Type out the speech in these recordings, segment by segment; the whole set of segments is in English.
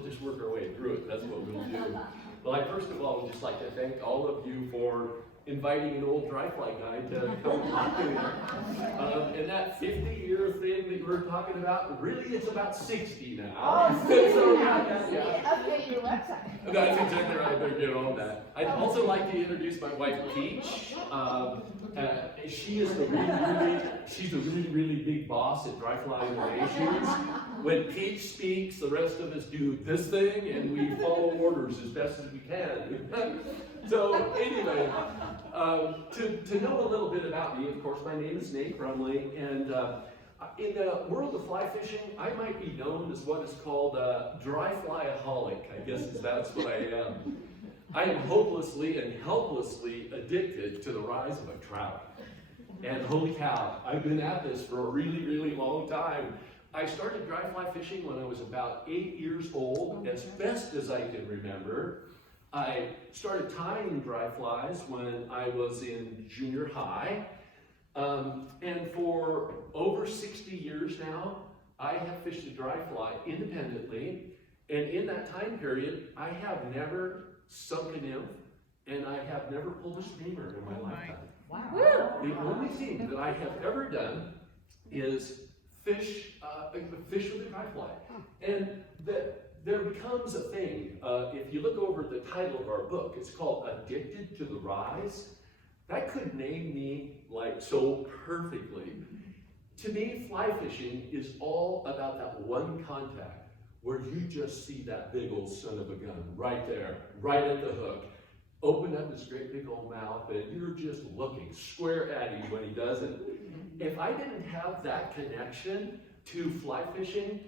we'll just work our way through it. That's what we'll do. Well, I first of all would just like to thank all of you for inviting an old dry fly guy to come talk to you. And that 50-year thing that you were talking about, really it's about 60 now. Oh, So, yeah. Update your website. That's exactly right. I better get on that. I'd also like to introduce my wife, Peach. She is she's a really big boss at Dry Fly Innovations. When Peach speaks, the rest of us do this thing, and we follow orders as best as we can. So anyway, to know a little bit about me, of course, my name is Nate Brumley, and in the world of fly fishing, I might be known as what is called a dry flyaholic. I guess that's what I am. I am hopelessly and helplessly addicted to the rise of a trout. And holy cow, I've been at this for a really long time. I started dry fly fishing when I was about 8 years old, as best as I can remember. I started tying dry flies when I was in junior high. And for over 60 years now, I have fished a dry fly independently. And in that time period, I have never sunk a nymph, and I have never pulled a streamer in my lifetime. Wow. The only thing that I have ever done is fish with a dry fly. And there becomes a thing, if you look over the title of our book, it's called Addicted to the Rise. That could name me like so perfectly. To me, fly fishing is all about that one contact where you just see that big old son of a gun right there, right at the hook. Open up his great big old mouth, and you're just looking square at him when he does it. If I didn't have that connection to fly fishing,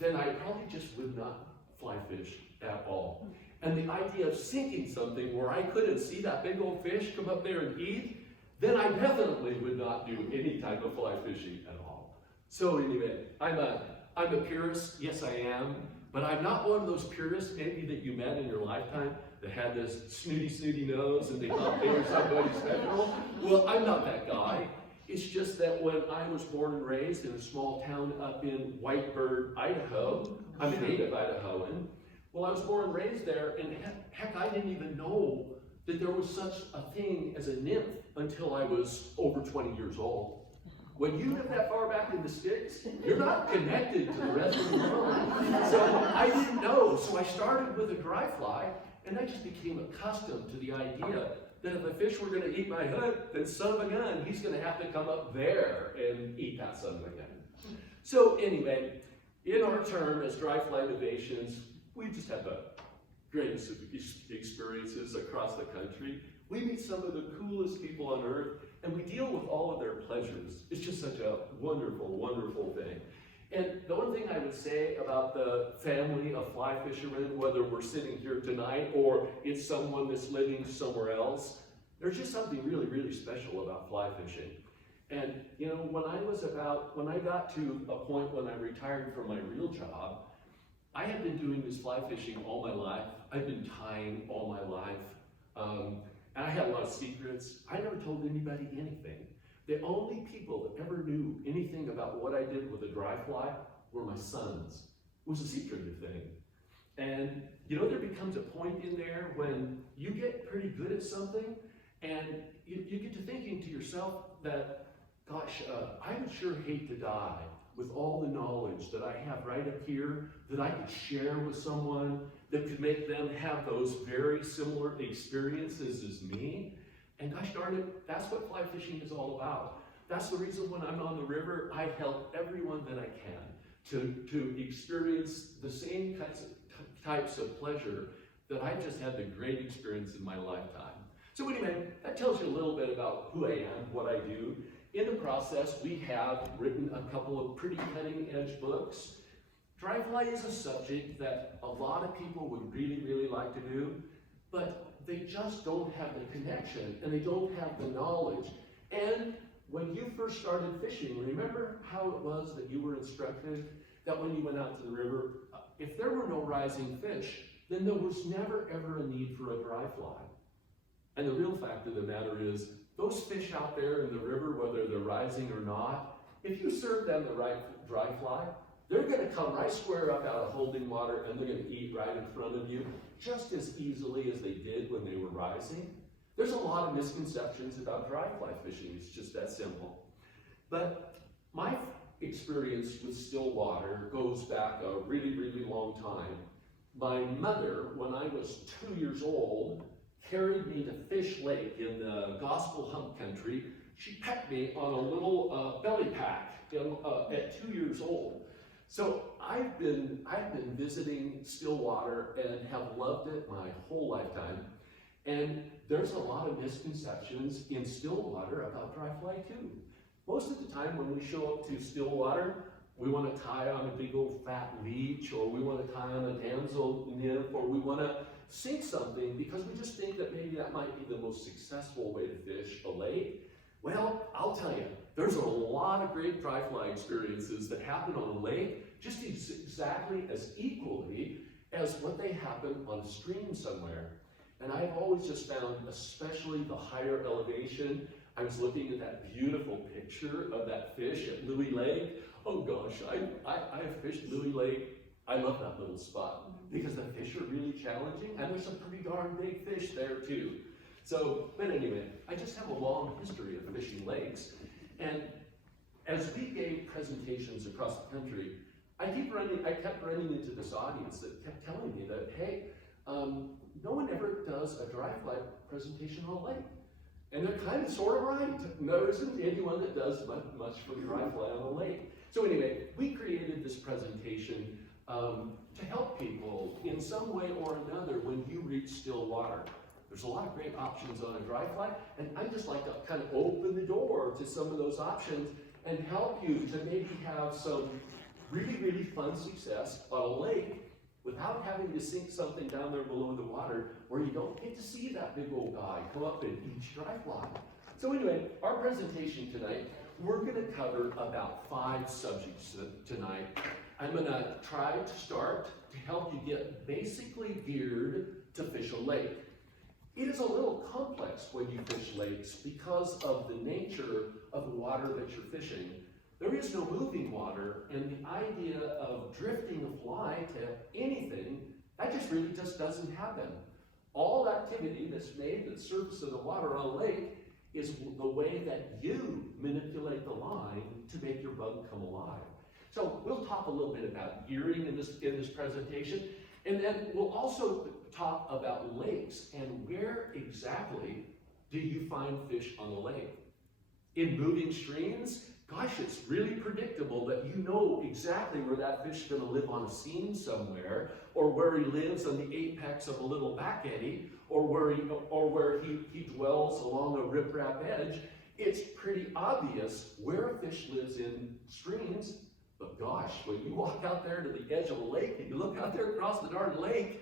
then I probably just would not fly fish at all. And the idea of sinking something where I couldn't see that big old fish come up there and eat, then I definitely would not do any type of fly fishing at all. So anyway, I'm a purist, yes I am, but I'm not one of those purists maybe that you met in your lifetime that had this snooty nose and they thought they were somebody special. Well, I'm not that guy. It's just that when I was born and raised in a small town up in Whitebird, Idaho, I'm a native Idahoan. Well, I was born and raised there, and heck, I didn't even know that there was such a thing as a nymph until I was over 20 years old. When you live that far back in the sticks, you're not connected to the rest of the world. So I didn't know. So I started with a dry fly, and I just became accustomed to the idea that if a fish were going to eat my hook, then son of a gun, he's going to have to come up there and eat that son of a gun. So anyway, in our term as Dry Fly Innovations, we just have the greatest of experiences across the country. We meet some of the coolest people on earth, and we deal with all of their pleasures. It's just such a wonderful thing. And the one thing I would say about the family of fly fishermen, whether we're sitting here tonight or it's someone that's living somewhere else, there's just something really special about fly fishing. And you know, when I got to a point when I retired from my real job, I had been doing this fly fishing all my life. I've been tying all my life. And I had a lot of secrets. I never told anybody anything. The only people that ever knew anything about what I did with a dry fly were my sons. It was a secretive thing. And you know, there becomes a point in there when you get pretty good at something, and you get to thinking to yourself that, gosh, I would sure hate to die with all the knowledge that I have right up here that I could share with someone that could make them have those very similar experiences as me. And gosh darn it, that's what fly fishing is all about. That's the reason when I'm on the river, I help everyone that I can to experience the same types of pleasure that I just had the great experience in my lifetime. So anyway, that tells you a little bit about who I am, what I do. In the process, we have written a couple of pretty cutting-edge books. Dry fly is a subject that a lot of people would really like to do, but they just don't have the connection and they don't have the knowledge. And when you first started fishing, remember how it was that you were instructed that when you went out to the river, if there were no rising fish, then there was never ever a need for a dry fly. And the real fact of the matter is, those fish out there in the river, whether they're rising or not, if you serve them the right dry fly, they're gonna come right square up out of holding water and they're gonna eat right in front of you, just as easily as they did when they were rising. There's a lot of misconceptions about dry fly fishing, it's just that simple. But my experience with Stillwater goes back a really, really long time. My mother, when I was 2 years old, carried me to Fish Lake in the Gospel Hump Country. She pecked me on a little belly pack at 2 years old. So I've been visiting Stillwater and have loved it my whole lifetime. And there's a lot of misconceptions in Stillwater about dry fly too. Most of the time when we show up to Stillwater, we want to tie on a big old fat leech, or we want to tie on a damsel nymph, or we want to sink something because we just think that maybe that might be the most successful way to fish a lake. Well, I'll tell you, there's a lot of great dry fly experiences that happen on a lake just exactly as equally as what they happen on a stream somewhere. And I've always just found, especially the higher elevation, I was looking at that beautiful picture of that fish at Louis Lake. Oh gosh, I have fished Louis Lake. I love that little spot because the fish are really challenging and there's some pretty darn big fish there too. So, but anyway, I just have a long history of fishing lakes. And as we gave presentations across the country, I kept running into this audience that kept telling me that, hey, no one ever does a dry fly presentation on a lake. And they're kind of sort of right. There isn't anyone that does much for dry fly on a lake. So anyway, we created this presentation to help people in some way or another when you reach Stillwater. There's a lot of great options on a dry fly, and I'd just like to kind of open the door to some of those options and help you to maybe have some really, really fun success on a lake without having to sink something down there below the water where you don't get to see that big old guy come up and eat your dry fly. So anyway, our presentation tonight, we're going to cover about 5 subjects tonight. I'm going to try to start to help you get basically geared to fish a lake. It is a little complex when you fish lakes because of the nature of the water that you're fishing. There is no moving water, and the idea of drifting a fly to anything, that just really just doesn't happen. All activity that's made at the surface of the water on a lake is the way that you manipulate the line to make your bug come alive. So we'll talk a little bit about gearing in this presentation, and then we'll also talk about lakes and where exactly do you find fish on the lake. In moving streams, gosh, it's really predictable that you know exactly where that fish is going to live on a seam somewhere, or where he lives on the apex of a little back eddy, or where he dwells along a riprap edge. It's pretty obvious where a fish lives in streams, but gosh, when you walk out there to the edge of a lake and you look out there across the darn lake,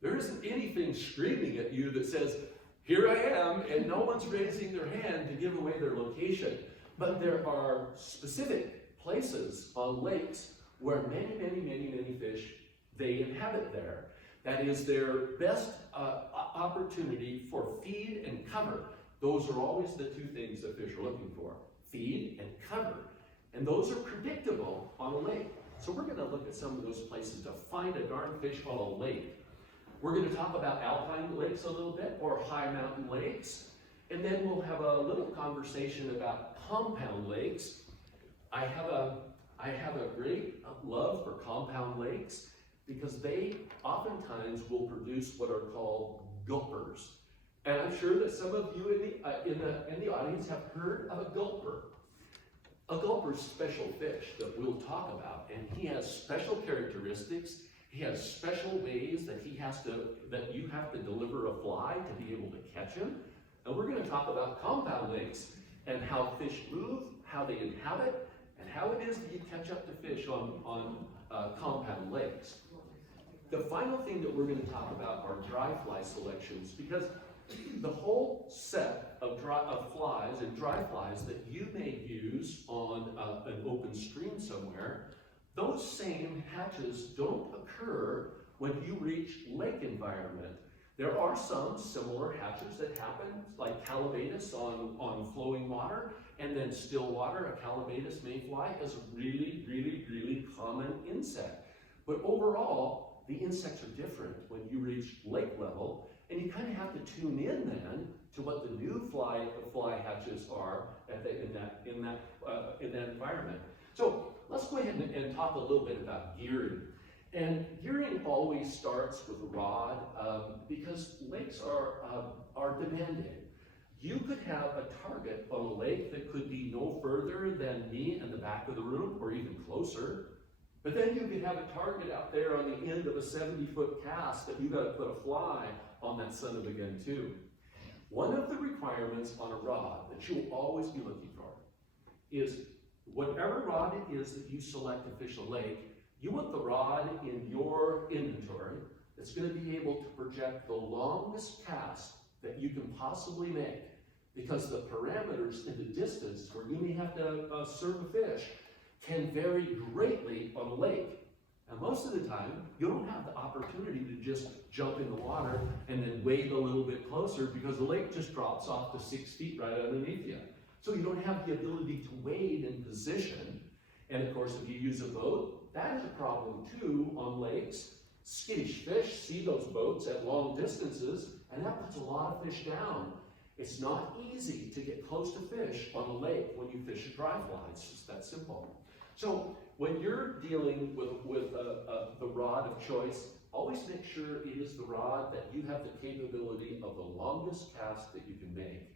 there isn't anything screaming at you that says, here I am, and no one's raising their hand to give away their location. But there are specific places on lakes where many, many, many, many fish, they inhabit there. That is their best opportunity for feed and cover. Those are always the 2 things that fish are looking for, feed and cover. And those are predictable on a lake. So we're going to look at some of those places to find a darn fish on a lake. We're going to talk about alpine lakes a little bit, or high mountain lakes. And then we'll have a little conversation about compound lakes. I have a great love for compound lakes because they oftentimes will produce what are called gulpers. And I'm sure that some of you in the audience have heard of a gulper. A gulper is a special fish that we'll talk about, and he has special characteristics. He has special ways that you have to deliver a fly to be able to catch him. And we're going to talk about compound lakes and how fish move, how they inhabit, and how it is that you catch up to fish on compound lakes. The final thing that we're going to talk about are dry fly selections, because the whole set of flies and dry flies that you may use on an open stream somewhere, those same hatches don't occur when you reach lake environment. There are some similar hatches that happen, like calabatus on flowing water, and then Stillwater, a calabatus mayfly, is a really, really, really common insect. But overall, the insects are different when you reach lake level, and you kind of have to tune in then to what the new fly hatches are in that environment. So let's go ahead and talk a little bit about gearing. And gearing always starts with a rod because lakes are demanding. You could have a target on a lake that could be no further than me in the back of the room or even closer. But then you could have a target out there on the end of a 70-foot cast that you got to put a fly on that son of a gun too. One of the requirements on a rod that you will always be looking for is whatever rod it is that you select to fish a lake, you want the rod in your inventory that's going to be able to project the longest cast that you can possibly make, because the parameters in the distance where you may have to serve a fish can vary greatly on a lake. And most of the time, you don't have the opportunity to just jump in the water and then wade a little bit closer, because the lake just drops off to 6 feet right underneath you. So you don't have the ability to wade in position. And of course, if you use a boat, that is a problem too on lakes. Skittish fish see those boats at long distances, and that puts a lot of fish down. It's not easy to get close to fish on a lake when you fish a dry fly. It's just that simple. So when you're dealing with the rod of choice, always make sure it is the rod that you have the capability of the longest cast that you can make.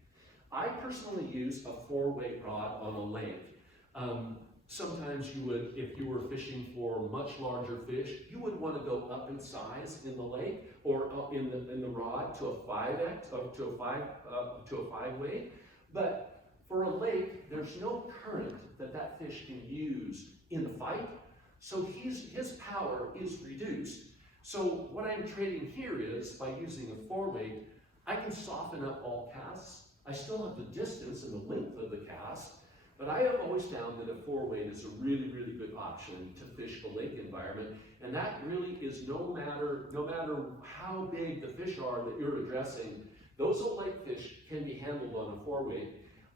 I personally use a 4-weight rod on a lake. Sometimes you would, if you were fishing for much larger fish, you would want to go up in size in the lake or in the rod to a 5x to a 5-weight. But for a lake, there's no current that fish can use in the fight, so his power is reduced. So what I'm trading here is, by using a 4-weight, I can soften up all casts. I still have the distance and the length of the cast, but I have always found that a 4-weight is a really, really good option to fish the lake environment. And that really is no matter how big the fish are that you're addressing, those old lake fish can be handled on a 4-weight.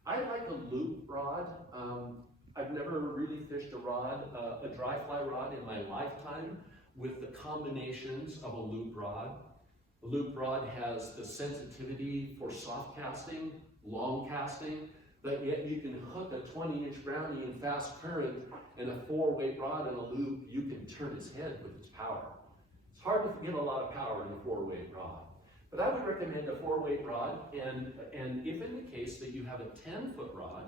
I like a loop rod. I've never really fished a dry fly rod in my lifetime with the combinations of a loop rod. A loop rod has the sensitivity for soft casting, long casting, but yet you can hook a 20-inch brownie in fast current, and a 4-weight rod and a loop, you can turn his head with its power. It's hard to get a lot of power in a 4-weight rod. But I would recommend a 4-weight rod, and if in the case that you have a 10-foot rod,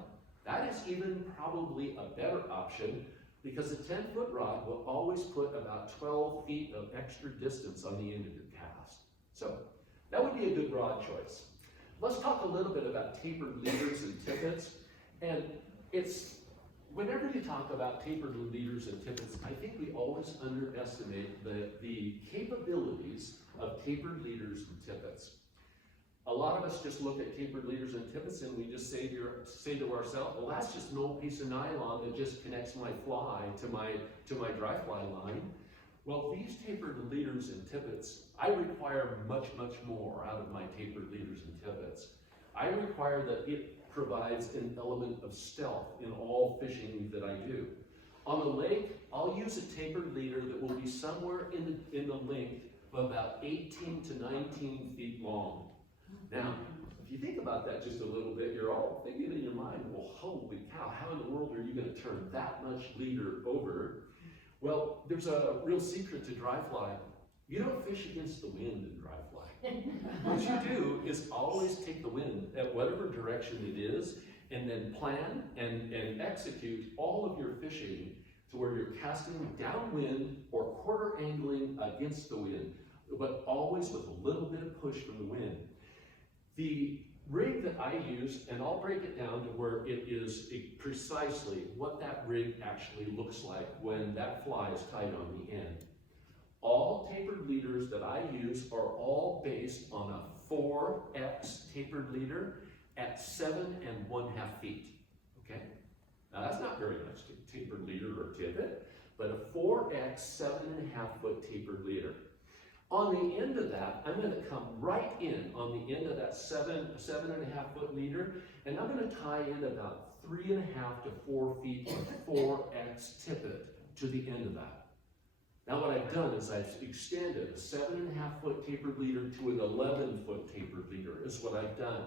that is even probably a better option, because a 10-foot rod will always put about 12 feet of extra distance on the end of your cast. So that would be a good rod choice. Let's talk a little bit about tapered leaders and tippets. And whenever you talk about tapered leaders and tippets, I think we always underestimate the capabilities of tapered leaders and tippets. A lot of us just look at tapered leaders and tippets and we just say to ourselves, well, that's just an old piece of nylon that just connects my fly to my dry fly line. Well, these tapered leaders and tippets, I require much, much more out of my tapered leaders and tippets. I require that it provides an element of stealth in all fishing that I do. On the lake, I'll use a tapered leader that will be somewhere in the length of about 18 to 19 feet long. Now, if you think about that just a little bit, you're all thinking in your mind, well, holy cow, how in the world are you going to turn that much leader over? Well, there's a real secret to dry fly. You don't fish against the wind in dry fly. What you do is always take the wind at whatever direction it is, and then plan and execute all of your fishing to where you're casting downwind or quarter angling against the wind, but always with a little bit of push from the wind. The rig that I use, and I'll break it down to where it is precisely what that rig actually looks like when that fly is tied on the end. All tapered leaders that I use are all based on a 4X tapered leader at 7½ feet, okay? Now that's not very much tapered leader or tippet, but a 4X 7½ foot tapered leader. On the end of that, I'm going to come right in on the end of that 7.5 foot leader, and I'm going to tie in about 3.5 to 4 feet of 4X tippet to the end of that. Now what I've done is I've extended a 7.5 foot tapered leader to an 11 foot tapered leader is what I've done.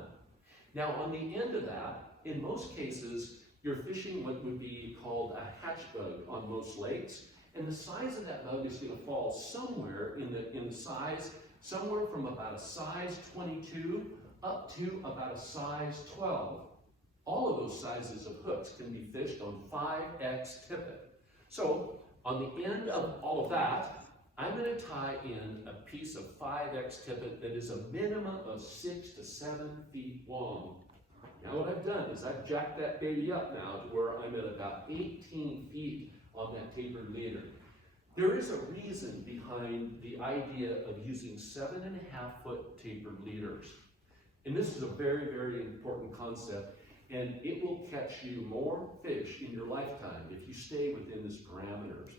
Now on the end of that, in most cases, you're fishing what would be called a hatch bug on most lakes. And the size of that bug is going to fall somewhere in the size, somewhere from about a size 22 up to about a size 12. All of those sizes of hooks can be fished on 5X tippet. So on the end of all of that, I'm going to tie in a piece of 5X tippet that is a minimum of 6 to 7 feet long. Now what I've done is I've jacked that baby up now to where I'm at about 18 feet on that tapered leader. There is a reason behind the idea of using 7.5 foot tapered leaders. And this is a very, very important concept, and it will catch you more fish in your lifetime if you stay within its parameters.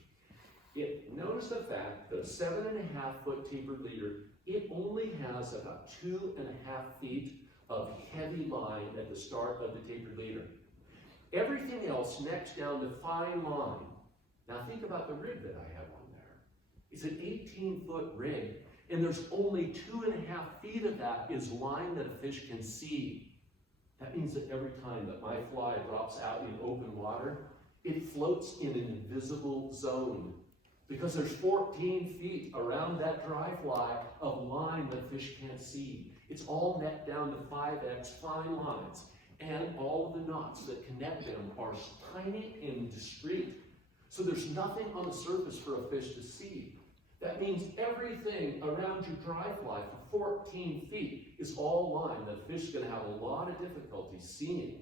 Notice the fact that a 7.5 foot tapered leader, it only has about 2.5 feet of heavy line at the start of the tapered leader. Everything else next down the fine line. Now think about the rig that I have on there. It's an 18-foot rig, and there's only 2.5 feet of that is line that a fish can see. That means that every time that my fly drops out in open water, it floats in an invisible zone, because there's 14 feet around that dry fly of line that fish can't see. It's all net down to 5X fine lines, and all of the knots that connect them are tiny and discreet. So there's nothing on the surface for a fish to see. That means everything around your dry fly for 14 feet is all line that a fish is going to have a lot of difficulty seeing.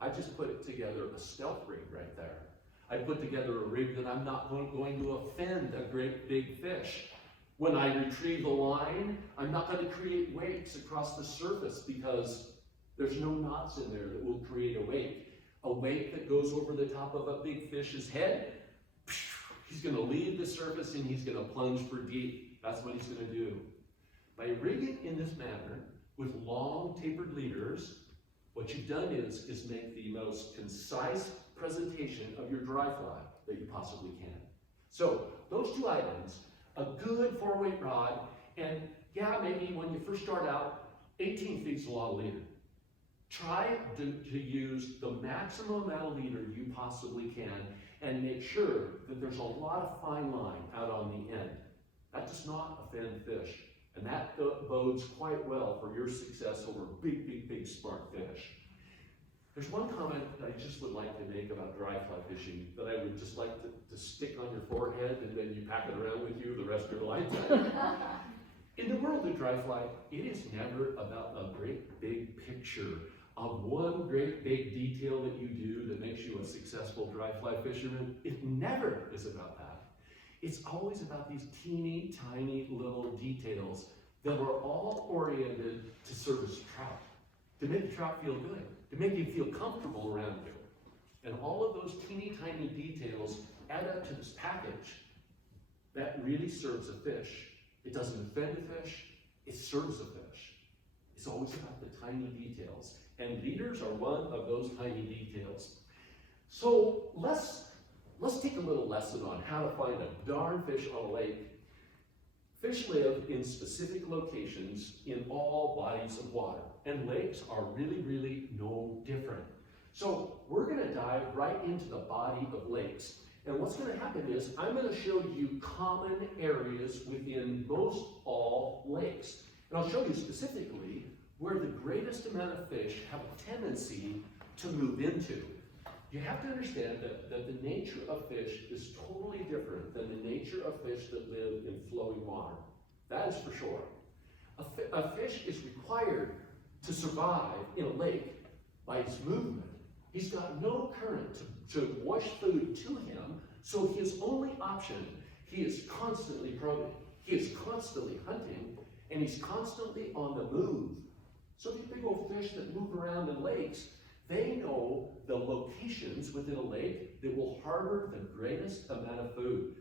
I just put together a stealth rig right there. I put together a rig that I'm not going to offend a great big fish. When I retrieve the line, I'm not going to create wakes across the surface because there's no knots in there that will create a wake. A wake that goes over the top of a big fish's head, he's going to leave the surface and he's going to plunge for deep. That's what he's going to do. By rigging in this manner with long tapered leaders, what you've done is make the most concise presentation of your dry fly that you possibly can. So those two items, a good 4-weight rod, and yeah, maybe when you first start out, 18 feet is a long leader. Try to use the maximum amount of leader you possibly can, and make sure that there's a lot of fine line out on the end. That does not offend fish, and that bodes quite well for your success over big, big, big smart fish. There's one comment that I just would like to make about dry fly fishing that I would just like to stick on your forehead, and then you pack it around with you the rest of your lifetime. In the world of dry fly, it is never about a great big picture of one great big detail that you do that makes you a successful dry fly fisherman. It never is about that. It's always about these teeny tiny little details that are all oriented to service trout, to make the trout feel good, to make you feel comfortable around you. And all of those teeny tiny details add up to this package that really serves a fish. It doesn't offend a fish, it serves a fish. It's always about the tiny details. And leaders are one of those tiny details. So let's take a little lesson on how to find a darn fish on a lake. Fish live in specific locations in all bodies of water, and lakes are really, really no different. So we're going to dive right into the body of lakes. And what's going to happen is I'm going to show you common areas within most all lakes. And I'll show you specifically where the greatest amount of fish have a tendency to move into. You have to understand that the nature of fish is totally different than the nature of fish that live in flowing water. That is for sure. A fish is required to survive in a lake by his movement. He's got no current to wash food to him, so his only option, he is constantly probing. He is constantly hunting, and he's constantly on the move. So these big old fish that move around in lakes, they know the locations within a lake that will harbor the greatest amount of food.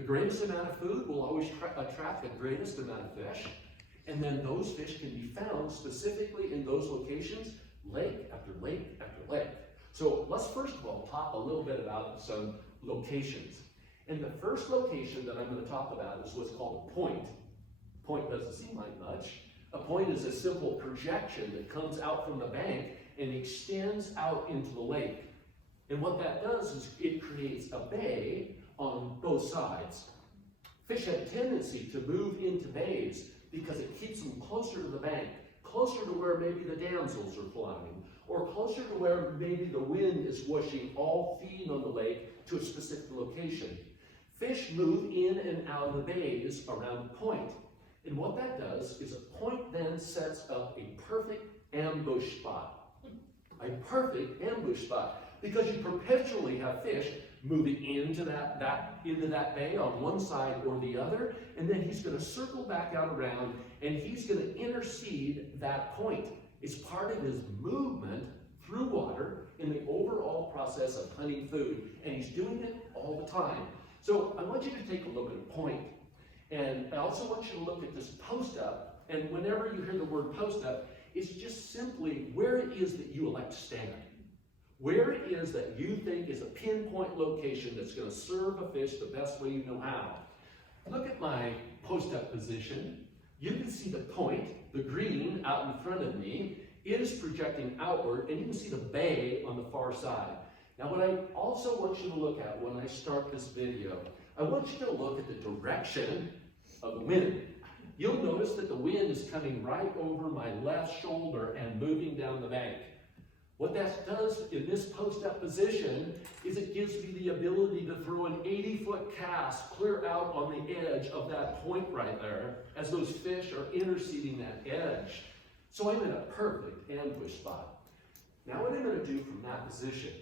The greatest amount of food will always attract the greatest amount of fish. And then those fish can be found specifically in those locations, lake after lake after lake. So let's first of all talk a little bit about some locations. And the first location that I'm going to talk about is what's called a point. Point doesn't seem like much. A point is a simple projection that comes out from the bank and extends out into the lake. And what that does is it creates a bay on both sides. Fish have a tendency to move into bays because it keeps them closer to the bank, closer to where maybe the damsels are flying, or closer to where maybe the wind is washing all feeding on the lake to a specific location. Fish move in and out of the bays around the point. And what that does is a point then sets up a perfect ambush spot. A perfect ambush spot. Because you perpetually have fish moving into that bay on one side or the other, and then he's going to circle back out around, and he's going to intercede that point. It's part of his movement through water in the overall process of hunting food, and he's doing it all the time. So I want you to take a look at a point, and I also want you to look at this post up, and whenever you hear the word post up, it's just simply where it is that you elect to stand. Where it is that you think is a pinpoint location that's going to serve a fish the best way you know how. Look at my post-up position. You can see the point, the green out in front of me, is projecting outward, and you can see the bay on the far side. Now what I also want you to look at when I start this video, I want you to look at the direction of the wind. You'll notice that the wind is coming right over my left shoulder and moving down the bank. What that does in this post-up position is it gives me the ability to throw an 80-foot cast clear out on the edge of that point right there as those fish are interceding that edge. So I'm in a perfect ambush spot. Now what I'm going to do from that position,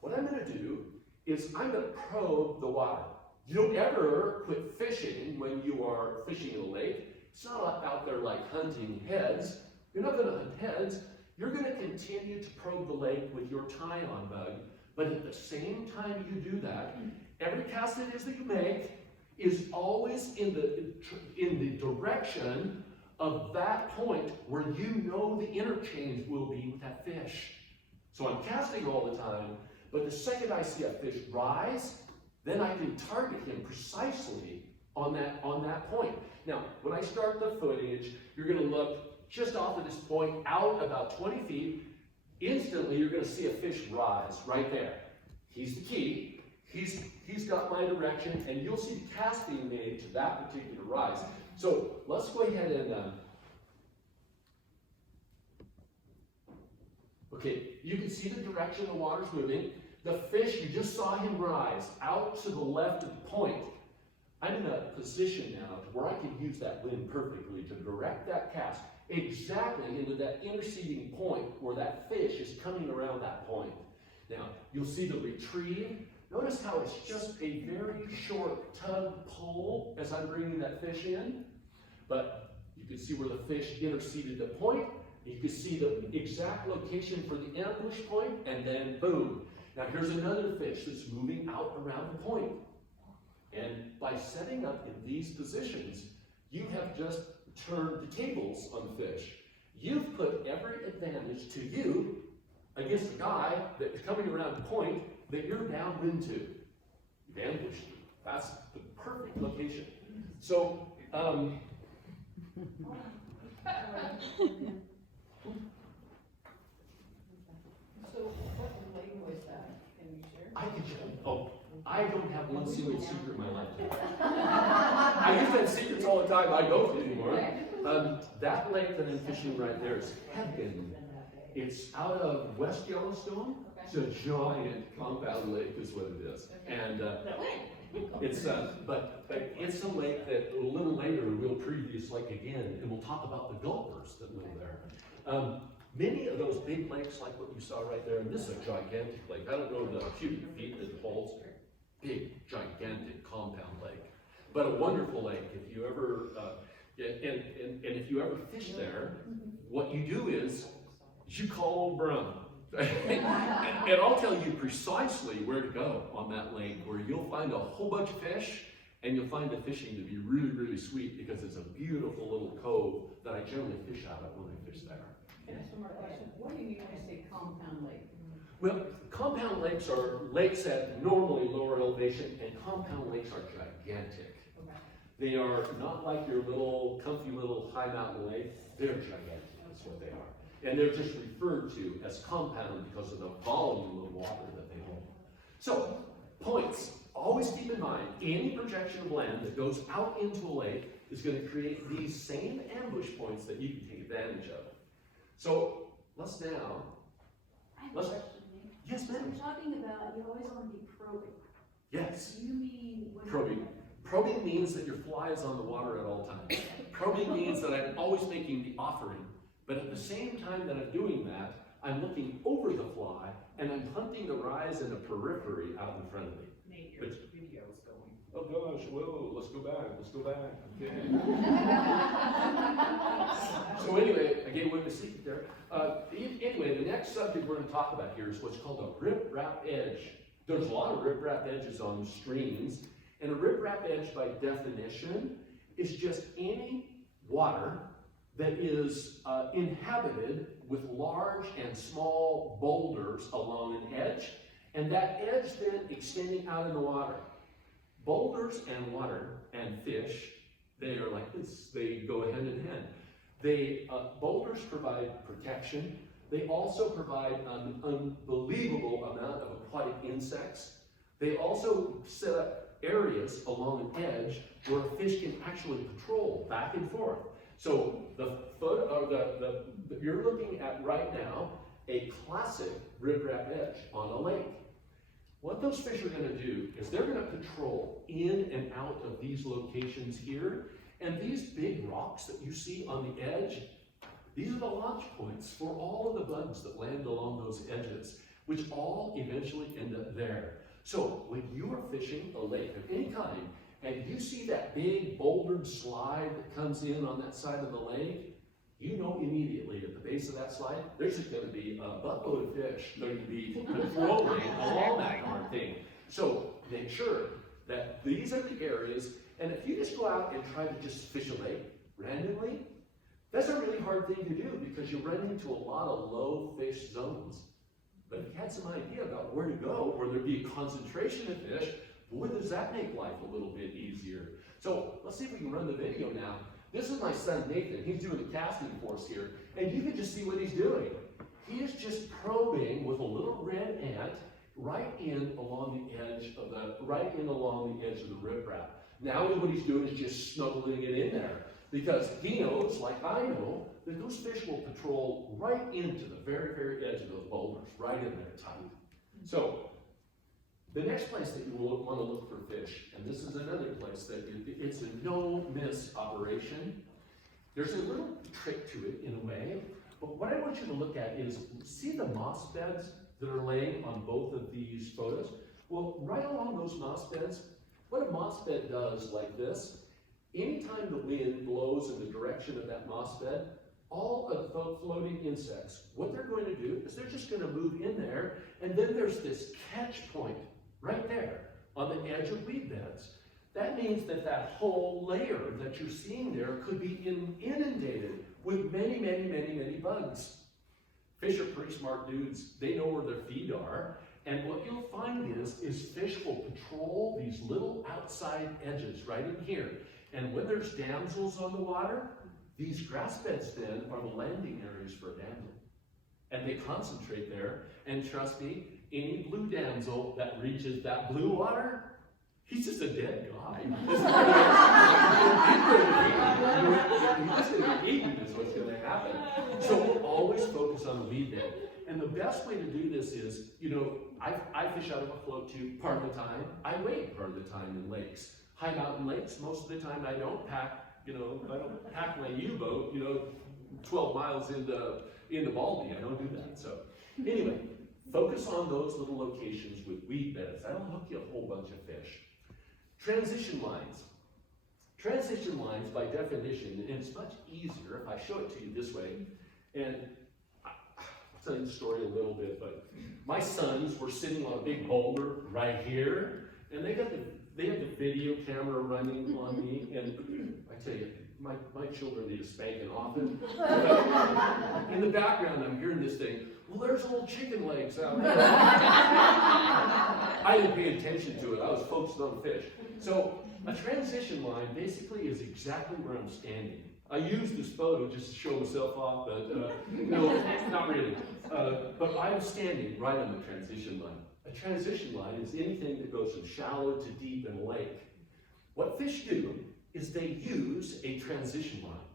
what I'm going to do is I'm going to probe the water. You don't ever quit fishing when you are fishing in a lake. It's not out there like hunting heads. You're not going to hunt heads. You're going to continue to probe the lake with your tie-on bug, but at the same time you do that, every cast it is that you make is always in the direction of that point where you know the interchange will be with that fish. So I'm casting all the time, but the second I see a fish rise, then I can target him precisely on that point. Now, when I start the footage, you're going to look just off of this point out about 20 feet. Instantly you're going to see a fish rise right there. He's the key. He's got my direction, and you'll see the cast being made to that particular rise. So let's go ahead and okay, you can see the direction the water's moving. The fish, you just saw him rise out to the left of the point. I'm in a position now to where I can use that wind perfectly to direct that cast exactly into that interceding point where that fish is coming around that point. Now, you'll see the retrieve. Notice how it's just a very short tug pull as I'm bringing that fish in. But you can see where the fish interceded the point. You can see the exact location for the ambush point, and then boom. Now here's another fish that's moving out around the point. And by setting up in these positions, you have just turned the tables on the fish. You've put every advantage to you against a guy that's coming around the point that you're downwind to. You've ambushed him. That's the perfect location. So, So what lake was that? Can you share? I don't have one single secret in my life. I used to have secrets all the time. I don't anymore. That lake that I'm fishing right there is Heaven. It's out of West Yellowstone. It's a giant compound lake is what it is. And it's but it's a lake that a little later we'll preview this lake again, and we'll talk about the gulpers that live there. Many of those big lakes, like what you saw right there, and this is a gigantic lake. I don't know the cubic feet that it holds. Big, gigantic compound lake, but a wonderful lake. If you ever and if you ever fish there, what you do is you call old Brum. And I'll tell you precisely where to go on that lake, where you'll find a whole bunch of fish, And you'll find the fishing to be really, really sweet because it's a beautiful little cove that I generally fish out of when I fish there. Can I ask one more question? What do you mean when you say compound lake? Well, compound lakes are lakes at normally lower elevation, and compound lakes are gigantic. Okay. They are not like your little, comfy little high mountain lake. They're gigantic, that's what they are. And they're just referred to as compound because of the volume of water that they hold. So, points. Always keep in mind, any projection of land that goes out into a lake is going to create these same ambush points that you can take advantage of. So, let's now. I have a question, Nick. Yes, ma'am. You're talking about you always want to be probing. Yes. Do you mean what? Probing. Probing means that your fly is on the water at all times. Probing means that I'm always making the offering, but at the same time that I'm doing that, I'm looking over the fly and I'm hunting the rise in the periphery out in front of me. Nate, your video's going. Oh gosh, whoa, let's go back, okay. So anyway, I gave away the secret there. Anyway, the next subject we're going to talk about here is what's called a rip-rap edge. There's a lot of rip-rap edges on streams, and a rip-rap edge by definition is just any water that is inhabited with large and small boulders along an edge, and that edge then extending out in the water. Boulders and water and fish, they are like this. They go hand in hand. Boulders provide protection. They also provide an unbelievable amount of aquatic insects. They also set up areas along an edge where a fish can actually patrol back and forth. So you're looking at right now a classic riprap edge on a lake. What those fish are going to do is they're going to patrol in and out of these locations here, and these big rocks that you see on the edge, these are the launch points for all of the bugs that land along those edges, which all eventually end up there. So when you are fishing a lake of any kind, and you see that big bouldered slide that comes in on that side of the lake, you know immediately at the base of that slide, there's just going to be a buttload of fish that are going to be patrolling along that darn thing. So make sure that these are the areas, and if you just go out and try to just fish a lake randomly, that's a really hard thing to do because you run into a lot of low fish zones. But if you had some idea about where to go, where there'd be a concentration of fish, boy, does that make life a little bit easier. So let's see if we can run the video now. This is my son Nathan. He's doing the casting for us here, and you can just see what he's doing. He is just probing with a little red ant right in along the edge of the riprap. Now what he's doing is just snuggling it in there because he knows, like I know, that those fish will patrol right into the very, very edge of those boulders, right in there tight. So the next place that you will want to look for fish, and this is another place that it's a no-miss operation. There's a little trick to it in a way, but what I want you to look at is, see the moss beds that are laying on both of these photos? Well, right along those moss beds, what a moss bed does like this, anytime the wind blows in the direction of that moss bed, all of the floating insects, what they're going to do is they're just going to move in there, and then there's this catch point right there on the edge of weed beds. That means that that whole layer that you're seeing there could be inundated with many, many, many, many bugs. Fish are pretty smart dudes. They know where their feed are. And what you'll find is fish will patrol these little outside edges right in here. And when there's damsels on the water, these grass beds then are the landing areas for a damsel. And they concentrate there. And trust me, any blue damsel that reaches that blue water, he's just a dead guy. He's just going to be eaten is what's going to happen. So we'll always focus on the weed bed. And the best way to do this is, I fish out of a float tube part of the time. I wade part of the time in lakes. High mountain lakes, most of the time I don't pack, I don't pack my U-boat, 12 miles into Baldy. I don't do that. So anyway, focus on those little locations with weed beds. That'll hook you a whole bunch of fish. Transition lines. Transition lines, by definition, and it's much easier if I show it to you this way. And I'll tell you the story a little bit, but my sons were sitting on a big boulder right here, and they got the they had the video camera running on me, and I tell you, my children need a spanking often. In the background, I'm hearing this thing, well, there's old chicken legs out there. I didn't pay attention to it, I was focused on the fish. So, a transition line basically is exactly where I'm standing. I used this photo just to show myself off, but no, not really. But I'm standing right on the transition line. A transition line is anything that goes from shallow to deep in a lake. What fish do is they use a transition line.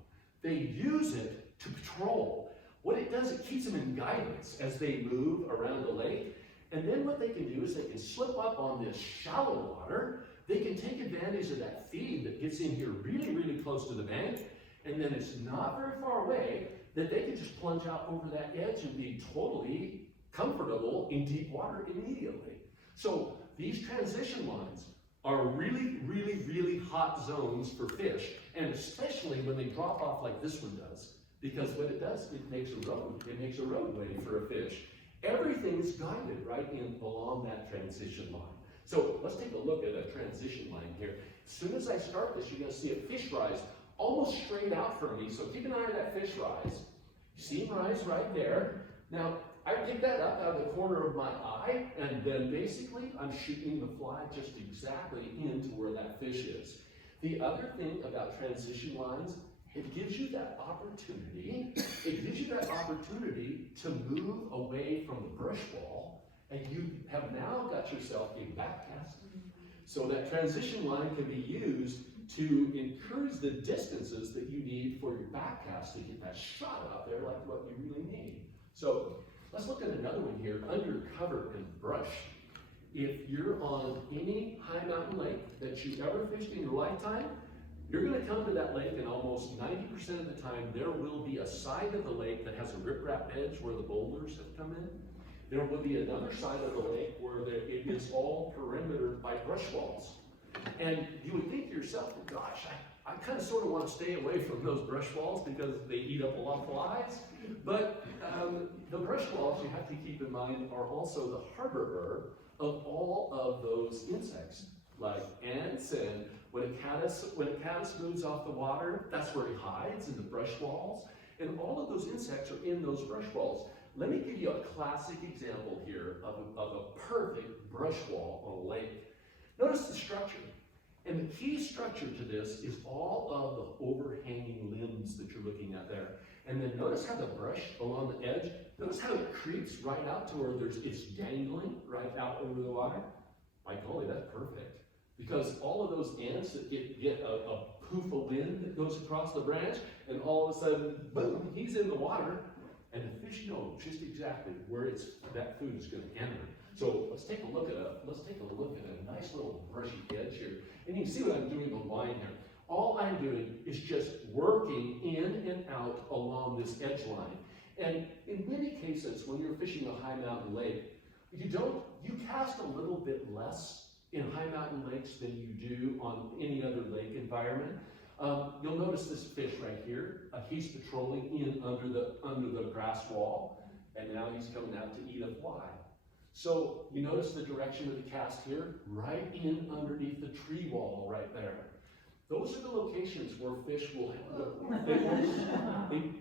They use it to patrol. What it does, it keeps them in guidance as they move around the lake. And then what they can do is they can slip up on this shallow water. They can take advantage of that feed that gets in here really, really close to the bank. And then it's not very far away that they can just plunge out over that edge and be totally comfortable in deep water immediately. So these transition lines are really, really, really hot zones for fish, and especially when they drop off like this one does, because what it does, it makes a road. It makes a roadway for a fish. Everything is guided right in along that transition line. So let's take a look at a transition line here. As soon as I start this, you're going to see a fish rise almost straight out from me. So keep an eye on that fish rise. You see him rise right there. Now, I pick that up out of the corner of my eye, and then basically I'm shooting the fly just exactly into where that fish is. The other thing about transition lines, it gives you that opportunity. It gives you that opportunity to move away from the brush wall, and you have now got yourself a backcast. So that transition line can be used to increase the distances that you need for your backcast to get that shot out there like what you really need. So let's look at another one here, undercover and brush. If you're on any high mountain lake that you ever fished in your lifetime, you're going to come to that lake and almost 90% of the time there will be a side of the lake that has a riprap edge where the boulders have come in. There will be another side of the lake where it is all perimetered by brush walls. And you would think to yourself, gosh, I kind of sort of want to stay away from those brush walls because they eat up a lot of flies. But the brush walls, you have to keep in mind, are also the harborer of all of those insects, like ants. And when a caddis moves off the water, that's where he hides, in the brush walls. And all of those insects are in those brush walls. Let me give you a classic example here of a perfect brush wall on a lake. Notice the structure. And the key structure to this is all of the overhanging limbs that you're looking at there. And then notice how the brush along the edge, notice how it creeps right out to where it's dangling right out over the water. My golly, that's perfect. Because all of those ants that get a poof of wind that goes across the branch, and all of a sudden, boom, he's in the water, and the fish know just exactly where that food is going to enter. So let's take a look at a nice little brushy edge here. And you can see what I'm doing with the line here. All I'm doing is just working in and out along this edge line. And in many cases, when you're fishing a high mountain lake, you cast a little bit less in high mountain lakes than you do on any other lake environment. You'll notice this fish right here. He's patrolling in under the grass wall, and now he's coming out to eat a fly. So you notice the direction of the cast here, right in underneath the tree wall right there. Those are the locations where fish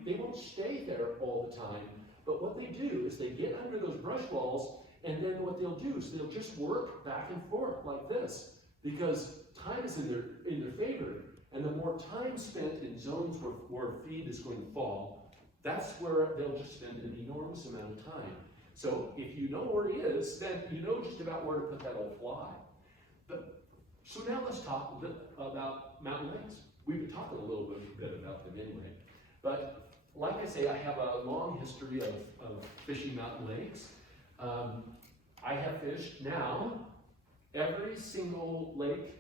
they won't stay there all the time. But what they do is they get under those brush walls, and then what they'll do is they'll just work back and forth like this, because time is in their favor, and the more time spent in zones where feed is going to fall, that's where they'll just spend an enormous amount of time. So if you know where he is, then you know just about where to put that old fly. So now let's talk a bit about mountain lakes. We've been talking a little bit about them anyway. But like I say, I have a long history of fishing mountain lakes. I have fished now every single lake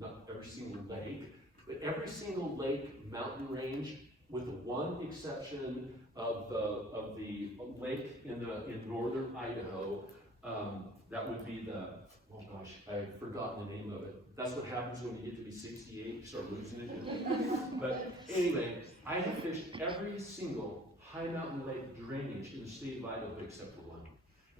not every single lake, but every single lake mountain range, with one exception of the lake in northern Idaho. That would be oh gosh, I've forgotten the name of it. That's what happens when you get to be 68, you start losing it. But anyway, I have fished every single high mountain lake drainage in the state of Idaho except for one,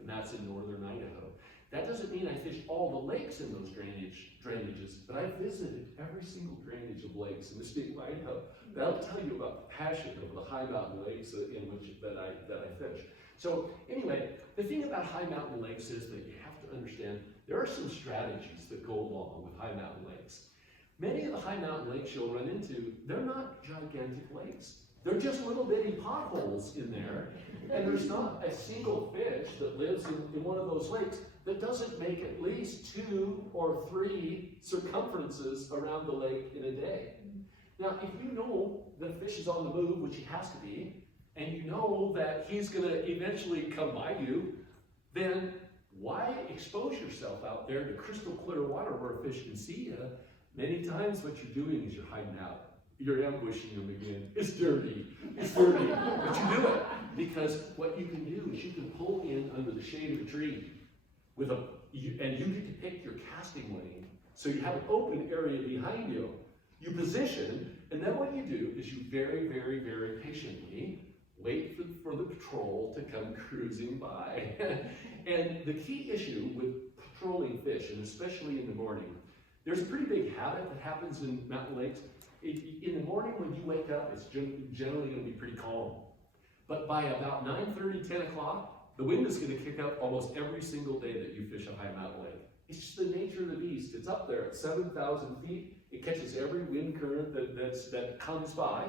and that's in northern Idaho. That doesn't mean I fish all the lakes in those drainages, but I've visited every single drainage of lakes in the state of Idaho. That'll tell you about the passion of the high mountain lakes in which that I fish. So anyway, the thing about high mountain lakes is that you have to understand there are some strategies that go along with high mountain lakes. Many of the high mountain lakes you'll run into, they're not gigantic lakes. They're just little bitty potholes in there, and there's not a single fish that lives in one of those lakes that doesn't make at least 2 or 3 circumferences around the lake in a day. Now, if you know that a fish is on the move, which he has to be, and you know that he's going to eventually come by you, then why expose yourself out there to crystal clear water where a fish can see you? Many times what you're doing is you're hiding out. You're ambushing them again. It's dirty. It's dirty. But you do it because what you can do is you can pull in under the shade of a tree and you get to pick your casting lane. So you have an open area behind you. You position, and then what you do is you very, very, very patiently wait for the patrol to come cruising by. And the key issue with patrolling fish, and especially in the morning, there's a pretty big habit that happens in mountain lakes. In the morning when you wake up, it's generally going to be pretty calm. But by about 9:30, 10 o'clock, the wind is going to kick up almost every single day that you fish a high mountain lake. It's just the nature of the beast. It's up there at 7,000 feet. It catches every wind current that comes by.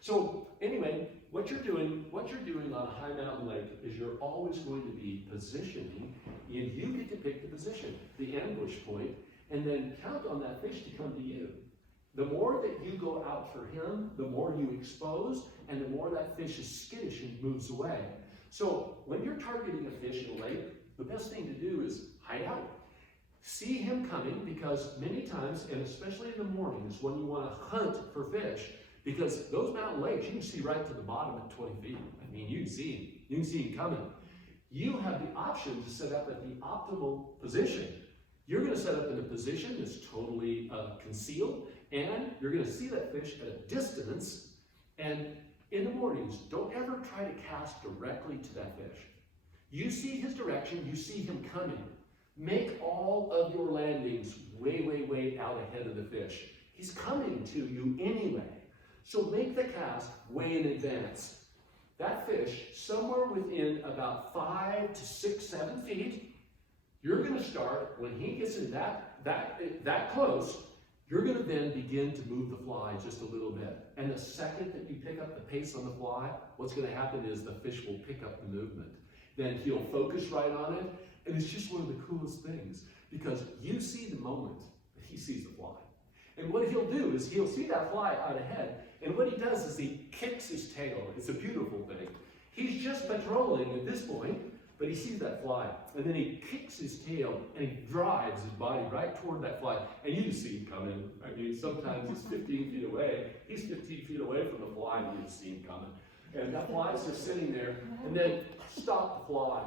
So anyway, what you're doing on a high mountain lake is you're always going to be positioning, and you get to pick the position, the ambush point, and then count on that fish to come to you. The more that you go out for him, the more you expose, and the more that fish is skittish and moves away. So when you're targeting a fish in a lake, the best thing to do is hide out. See him coming, because many times, and especially in the mornings, when you want to hunt for fish, because those mountain lakes, you can see right to the bottom at 20 feet. I mean, you can see him. You can see him coming. You have the option to set up at the optimal position. You're going to set up in a position that's totally concealed, and you're going to see that fish at a distance. And in the mornings, don't ever try to cast directly to that fish. You see his direction, you see him coming. Make all of your landings way, way, way out ahead of the fish. He's coming to you anyway. So make the cast way in advance. That fish, somewhere within about 5 to 6, 7 feet, you're going to start, when he gets in that close, you're going to then begin to move the fly just a little bit. And the second that you pick up the pace on the fly, what's going to happen is the fish will pick up the movement. Then he'll focus right on it, and it's just one of the coolest things, because you see the moment that he sees the fly. And what he'll do is he'll see that fly out ahead, and what he does is he kicks his tail. It's a beautiful thing. He's just patrolling at this point, but he sees that fly, and then he kicks his tail, and he drives his body right toward that fly, and you just see him coming. I mean, sometimes he's 15 feet away. He's 15 feet away from the fly, and you just see him coming. And that fly's just sitting there, and then stop the fly,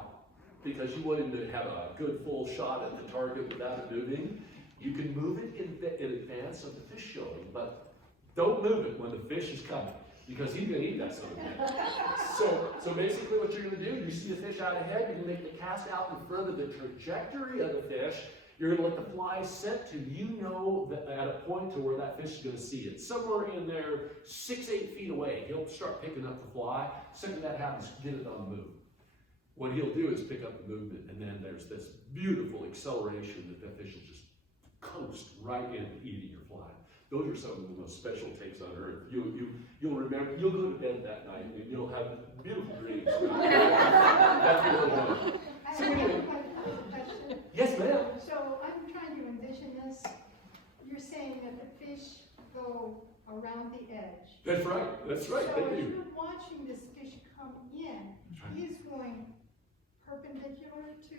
because you want him to have a good full shot at the target without it moving. You can move it in advance of the fish showing, but don't move it when the fish is coming, because he's going to eat that son of a bitch. So basically what you're going to do, you see the fish out ahead, you're going to make the cast out in front of the trajectory of the fish. You're going to let the fly set to, you know, that at a point to where that fish is going to see it. Somewhere in there, 6, 8 feet away, he'll start picking up the fly. Second that happens, get it on the move. What he'll do is pick up the movement, and then there's this beautiful acceleration that the fish will just coast right into eating your fly. Those are some of the most special takes on earth. You'll remember, you'll go to bed that night and you'll have beautiful dreams. That's really fun. So anyway, yes ma'am. So I'm trying to envision this. You're saying that the fish go around the edge. That's right, that's right. So Thank as you. you're watching this fish come in, he's going perpendicular to...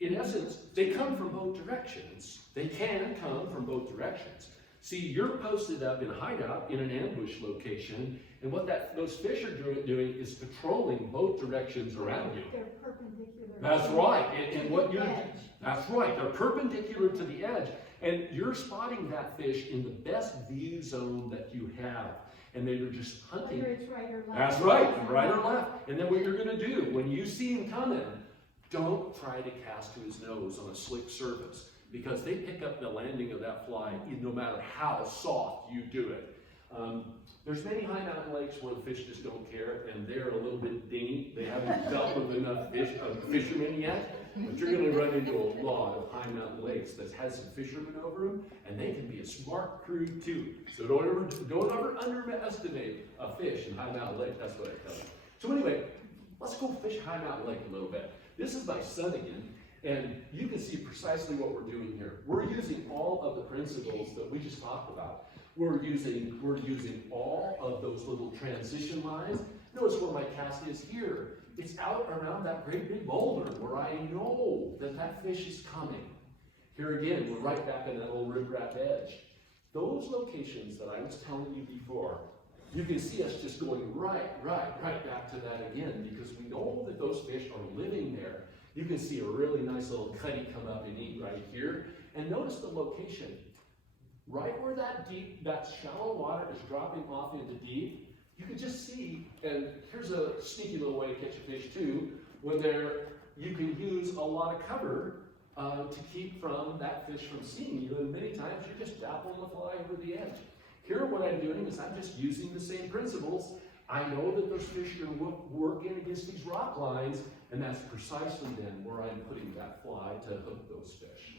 In essence, they come from both directions. They can come from both directions. See, you're posted up in a hideout in an ambush location, and what those fish are doing is patrolling both directions around you. They're perpendicular. That's right. And what you're, edge. that's right. They're perpendicular to the edge, and you're spotting that fish in the best view zone that you have. And then you're just hunting. Whether it's right or left. That's right, right or left. And then what you're going to do when you see him coming, Don't try to cast to his nose on a slick surface, because they pick up the landing of that fly no matter how soft you do it. There's many high mountain lakes where the fish just don't care, and they're a little bit dingy. They haven't dealt with enough fishermen yet, but you're going to run into a lot of high mountain lakes that has some fishermen over them, and they can be a smart crew too. So don't ever underestimate a fish in high mountain lake. That's what I tell you. So anyway, let's go fish high mountain lake a little bit. This is my son again, and you can see precisely what we're doing here. We're using all of the principles that we just talked about. We're using all of those little transition lines. Notice where my cast is here. It's out around that great big boulder where I know that fish is coming. Here again, we're right back in that little riprap edge. Those locations that I was telling you before, you can see us just going right back to that again, because we know that those fish are living there. You can see a really nice little cutty come up and eat right here. And notice the location. Right where that shallow water is dropping off into deep, you can just see, and here's a sneaky little way to catch a fish too, when you can use a lot of cover to keep from that fish from seeing you, and many times you're just dappling the fly over the edge. Here what I'm doing is I'm just using the same principles. I know that those fish are working against these rock lines, and that's precisely then where I'm putting that fly to hook those fish.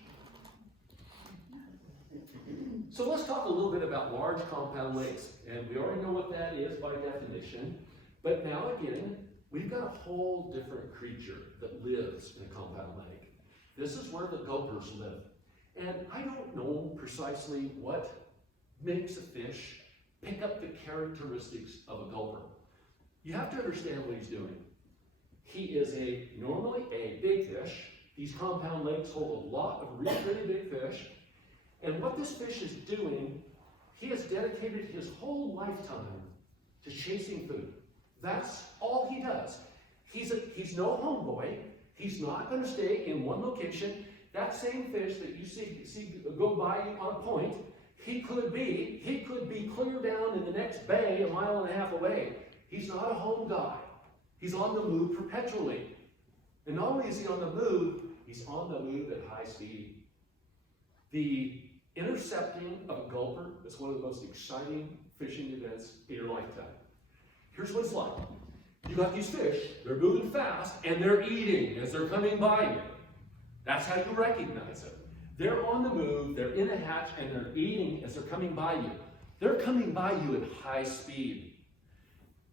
So let's talk a little bit about large compound lakes, and we already know what that is by definition, but now again, we've got a whole different creature that lives in a compound lake. This is where the gulpers live, and I don't know precisely what makes a fish pick up the characteristics of a gulper. You have to understand what he's doing. He is normally a big fish. These compound lakes hold a lot of really big fish. And what this fish is doing, he has dedicated his whole lifetime to chasing food. That's all he does. He's no homeboy. He's not going to stay in one location. That same fish that you see go by you on a point, he could be clear down in the next bay 1.5 miles away. He's not a home guy. He's on the move perpetually. And not only is he on the move, he's on the move at high speed. The intercepting of a gulper is one of the most exciting fishing events in your lifetime. Here's what it's like. You got these fish, they're moving fast, and they're eating as they're coming by you. That's how you recognize them. They're on the move, they're in a hatch, and they're eating as they're coming by you. They're coming by you at high speed.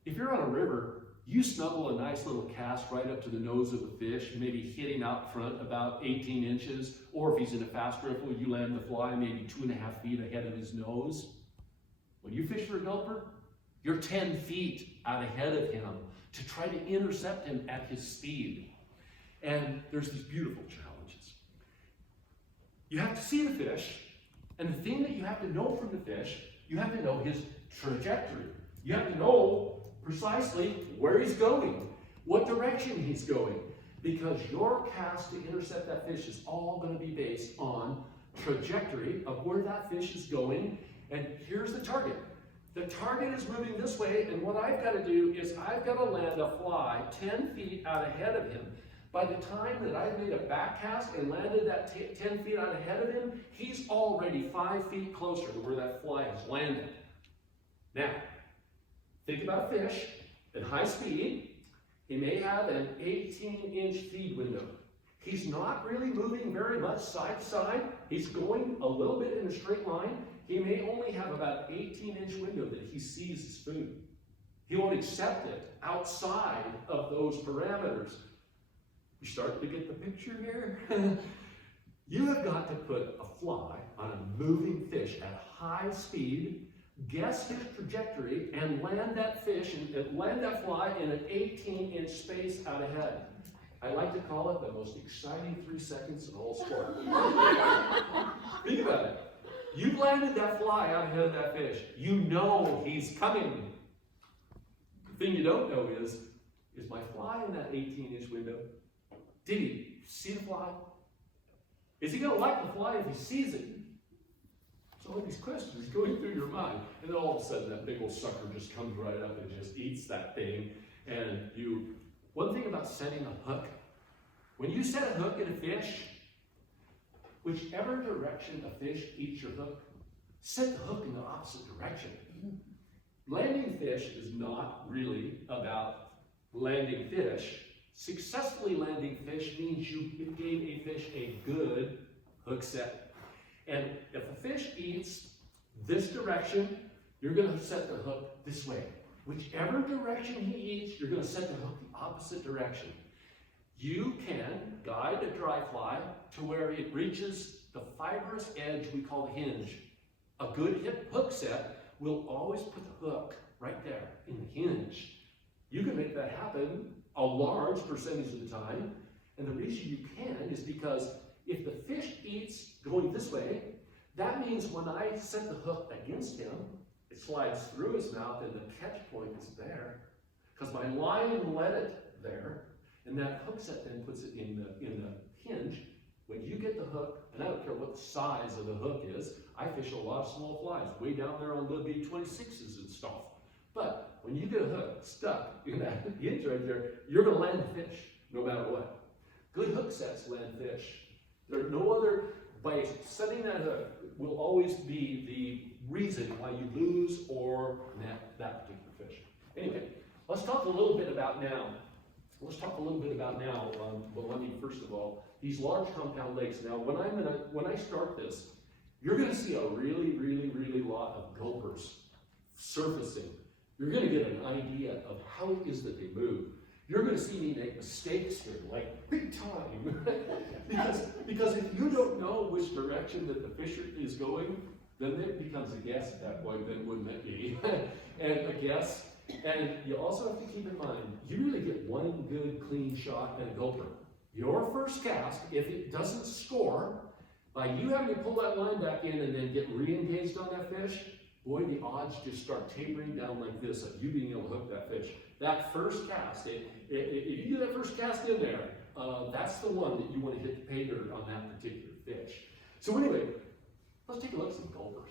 If you're on a river, you snuggle a nice little cast right up to the nose of the fish, maybe hitting out front about 18 inches, or if he's in a fast riffle, you land the fly maybe 2.5 feet ahead of his nose. When you fish for a gulper, you're 10 feet out ahead of him to try to intercept him at his speed. And there's these beautiful challenges. You have to see the fish, and the thing that you have to know from the fish, you have to know his trajectory. You have to know precisely where he's going, what direction he's going, because your cast to intercept that fish is all going to be based on trajectory of where that fish is going. And here's the target. The target is moving this way, and what I've got to do is I've got to land a fly 10 feet out ahead of him. By the time that I made a back cast and landed that 10 feet out ahead of him, he's already 5 feet closer to where that fly has landed. Now, think about a fish at high speed. He may have an 18-inch feed window. He's not really moving very much side to side. He's going a little bit in a straight line. He may only have about 18-inch window that he sees his food. He won't accept it outside of those parameters. You start to get the picture here? You have got to put a fly on a moving fish at high speed, guess his trajectory, and land that fish and land that fly in an 18-inch space out ahead. I like to call it the most exciting 3 seconds in all sport. Think about it. You've landed that fly out ahead of that fish. You know he's coming. The thing you don't know is my fly in that 18-inch window? Did he see the fly? Is he going to like the fly if he sees it? So all these questions going through your mind, and then all of a sudden that big old sucker just comes right up and just eats that thing. And one thing about setting a hook, When you set a hook at a fish, whichever direction a fish eats your hook, set the hook in the opposite direction. Landing fish is not really about landing fish. Successfully landing fish means you gave a fish a good hook set. And if a fish eats this direction, you're going to set the hook this way. Whichever direction he eats, you're going to set the hook the opposite direction. You can guide a dry fly to where it reaches the fibrous edge we call the hinge. A good hook set will always put the hook right there in the hinge. You can make that happen a large percentage of the time, and the reason you can is because if the fish eats going this way, that means when I set the hook against him, it slides through his mouth and the catch point is there, because my line led it there, and that hook set then puts it in the hinge. When you get the hook, and I don't care what the size of the hook is, I fish a lot of small flies, way down there on the B26s and stuff. But when you get a hook stuck in that hinge right there, you're going to land the fish, no matter what. Good hook sets land fish. There's no other, by setting that hook will always be the reason why you lose or net that particular fish. Anyway, let's talk a little bit about now. Well, let me first of all, these large compound lakes. Now, when I start this, you're going to see a really lot of gulpers surfacing. You're going to get an idea of how it is that they move. You're going to see me make mistakes here, like big time. because if you don't know which direction that the fish is going, then it becomes a guess at that point, then wouldn't it be? And a guess. And you also have to keep in mind, you really get one good clean shot at a gulper. Your first cast, if it doesn't score, by you having to pull that line back in and then get re-engaged on that fish, boy, the odds just start tapering down like this of you being able to hook that fish. That first cast, if you do that first cast in there, that's the one that you want to hit the pay dirt on that particular fish. So anyway, let's take a look at some gulpers.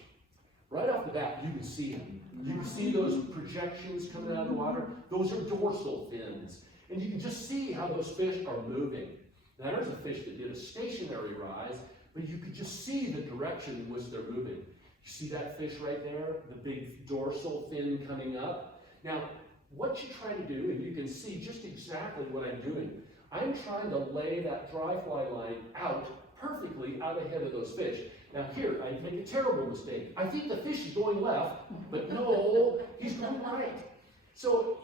Right off the bat, you can see them. You can see those projections coming out of the water. Those are dorsal fins. And you can just see how those fish are moving. Now, there's a fish that did a stationary rise, but you could just see the direction in which they're moving. You see that fish right there, the big dorsal fin coming up? Now, what you try to do, and you can see just exactly what I'm doing, I'm trying to lay that dry fly line out perfectly out ahead of those fish. Now here, I make a terrible mistake. I think the fish is going left, but no, he's going right. So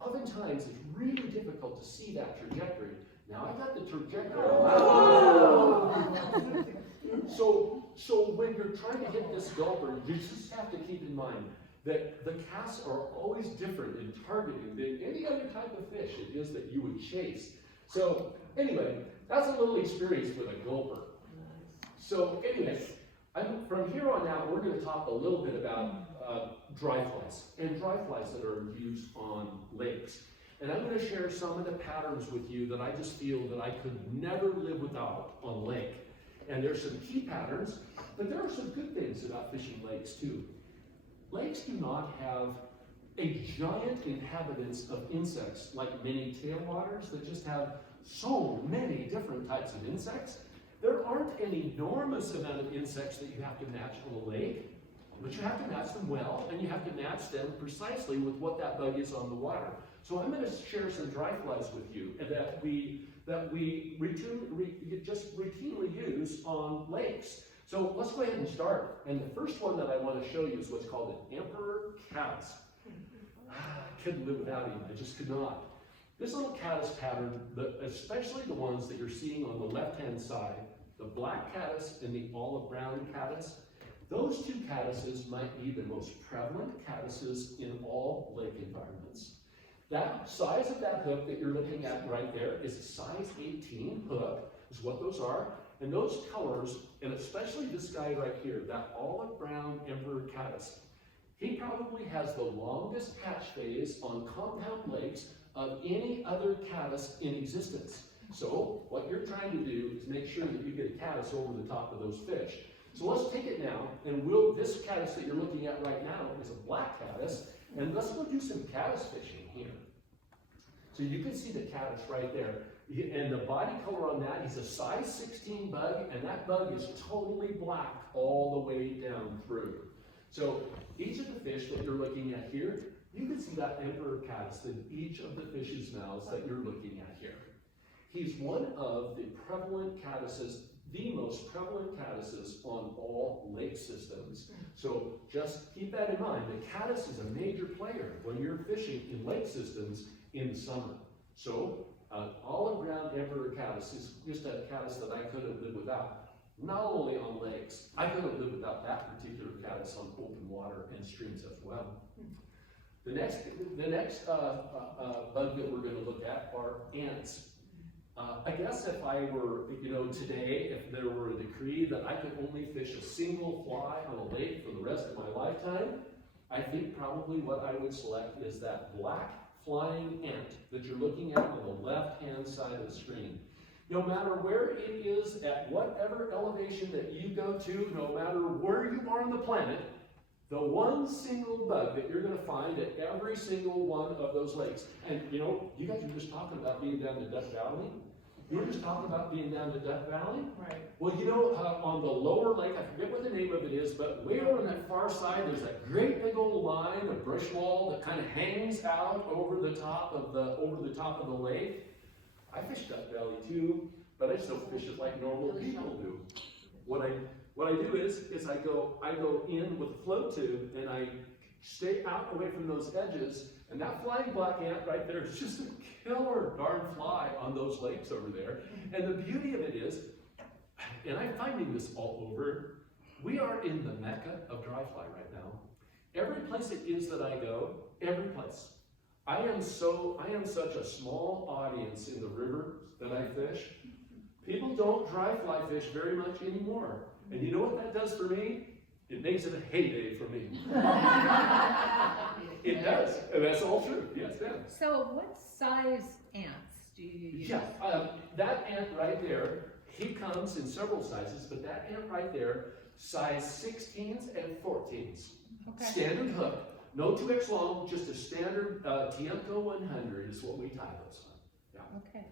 oftentimes it's really difficult to see that trajectory. Now I got the trajectory. So when you're trying to hit this gulper, you just have to keep in mind that the casts are always different in targeting than any other type of fish it is that you would chase. So anyway, that's a little experience with a gulper. So anyway, from here on out, we're going to talk a little bit about dry flies and dry flies that are used on lakes. And I'm going to share some of the patterns with you that I just feel that I could never live without on a lake. And there's some key patterns, but there are some good things about fishing lakes too. Lakes do not have a giant inhabitants of insects like many tailwaters that just have so many different types of insects. There aren't an enormous amount of insects that you have to match on a lake, but you have to match them well, and you have to match them precisely with what that bug is on the water. So I'm going to share some dry flies with you that we just routinely use on lakes. So let's go ahead and start. And the first one that I want to show you is what's called an emperor caddis. I couldn't live without him. I just could not. This little caddis pattern, especially the ones that you're seeing on the left-hand side, the black caddis and the olive brown caddis, those two caddises might be the most prevalent caddises in all lake environments. That size of that hook that you're looking at right there is a size 18 hook, is what those are. And those colors, and especially this guy right here, that olive brown emperor caddis, he probably has the longest hatch phase on compound lakes of any other caddis in existence. So what you're trying to do is make sure that you get a caddis over the top of those fish. So let's take it now, and this caddis that you're looking at right now is a black caddis, and let's go do some caddis fishing here. So you can see the caddis right there. And the body color on that, he's a size 16 bug, and that bug is totally black all the way down through. So each of the fish that you're looking at here, you can see that emperor caddis in each of the fish's mouths that you're looking at here. He's one of the prevalent caddises, the most prevalent caddises on all lake systems. So just keep that in mind. The caddis is a major player when you're fishing in lake systems in the summer. So olive ground emperor caddis is just a caddis that I couldn't live without. Not only on lakes, I couldn't live without that particular caddis on open water and streams as well. The next bug that we're going to look at are ants. I guess if I were, today, if there were a decree that I could only fish a single fly on a lake for the rest of my lifetime, I think probably what I would select is that black flying ant that you're looking at on the left-hand side of the screen. No matter where it is, at whatever elevation that you go to, no matter where you are on the planet, the one single bug that you're going to find at every single one of those lakes. And you guys were just talking about being down to Duck Valley. You were just talking about being down to Duck Valley? Right. Well, on the lower lake, I forget what the name of it is, but way over on that far side, there's a great big old line of brush wall that kind of hangs out over the top of the lake. I fish Duck Valley too, but I just don't fish it like normal people do. What I do is I go in with a float tube and I stay out away from those edges, and that flying black ant right there is just a killer darn fly on those lakes over there. And the beauty of it is, and I'm finding this all over, we are in the mecca of dry fly right now. Every place it is that I go, every place. I am such a small audience in the river that I fish. People don't dry fly fish very much anymore. And you know what that does for me? It makes it a heyday for me. It does, and that's all true. Yes, ma'am. So what size ants do you use? Yeah, that ant right there, he comes in several sizes, but that ant right there, size 16s and 14s. Okay. Standard hook, no 2X long, just a standard Tiemco 100 is what we tie those on. Yeah. Okay.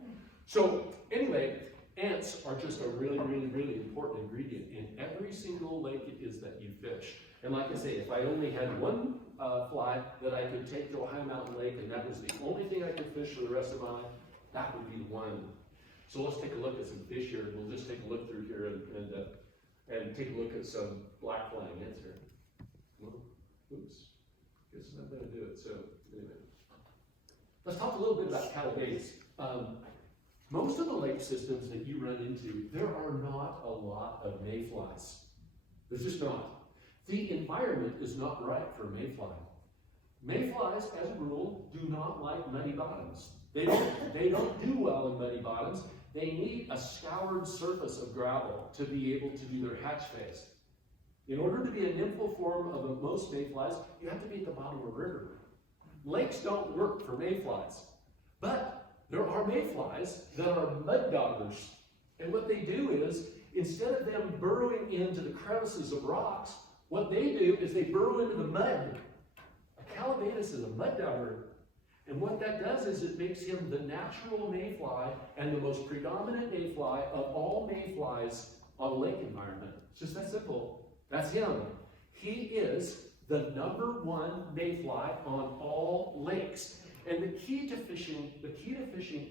So anyway, ants are just a really, really, really important ingredient in every single lake it is that you fish. And like I say, if I only had one fly that I could take to a high mountain lake and that was the only thing I could fish for the rest of my life, that would be one. So let's take a look at some fish here. We'll just take a look through here and take a look at some black flying ants here. Well, oops, guess I'm not going to do it. So anyway, let's talk a little bit about cattle bays. Most of the lake systems that you run into, there are not a lot of mayflies. There's just not. The environment is not right for mayfly. Mayflies, as a rule, do not like muddy bottoms. They don't do well in muddy bottoms. They need a scoured surface of gravel to be able to do their hatch phase. In order to be a nymphal form of most mayflies, you have to be at the bottom of a river. Lakes don't work for mayflies, but there are mayflies that are mud doggers. And what they do is, instead of them burrowing into the crevices of rocks, what they do is they burrow into the mud. A calabatus is a mud dogger. And what that does is it makes him the natural mayfly and the most predominant mayfly of all mayflies on a lake environment. It's just that simple. That's him. He is the #1 mayfly on all lakes. And the key to fishing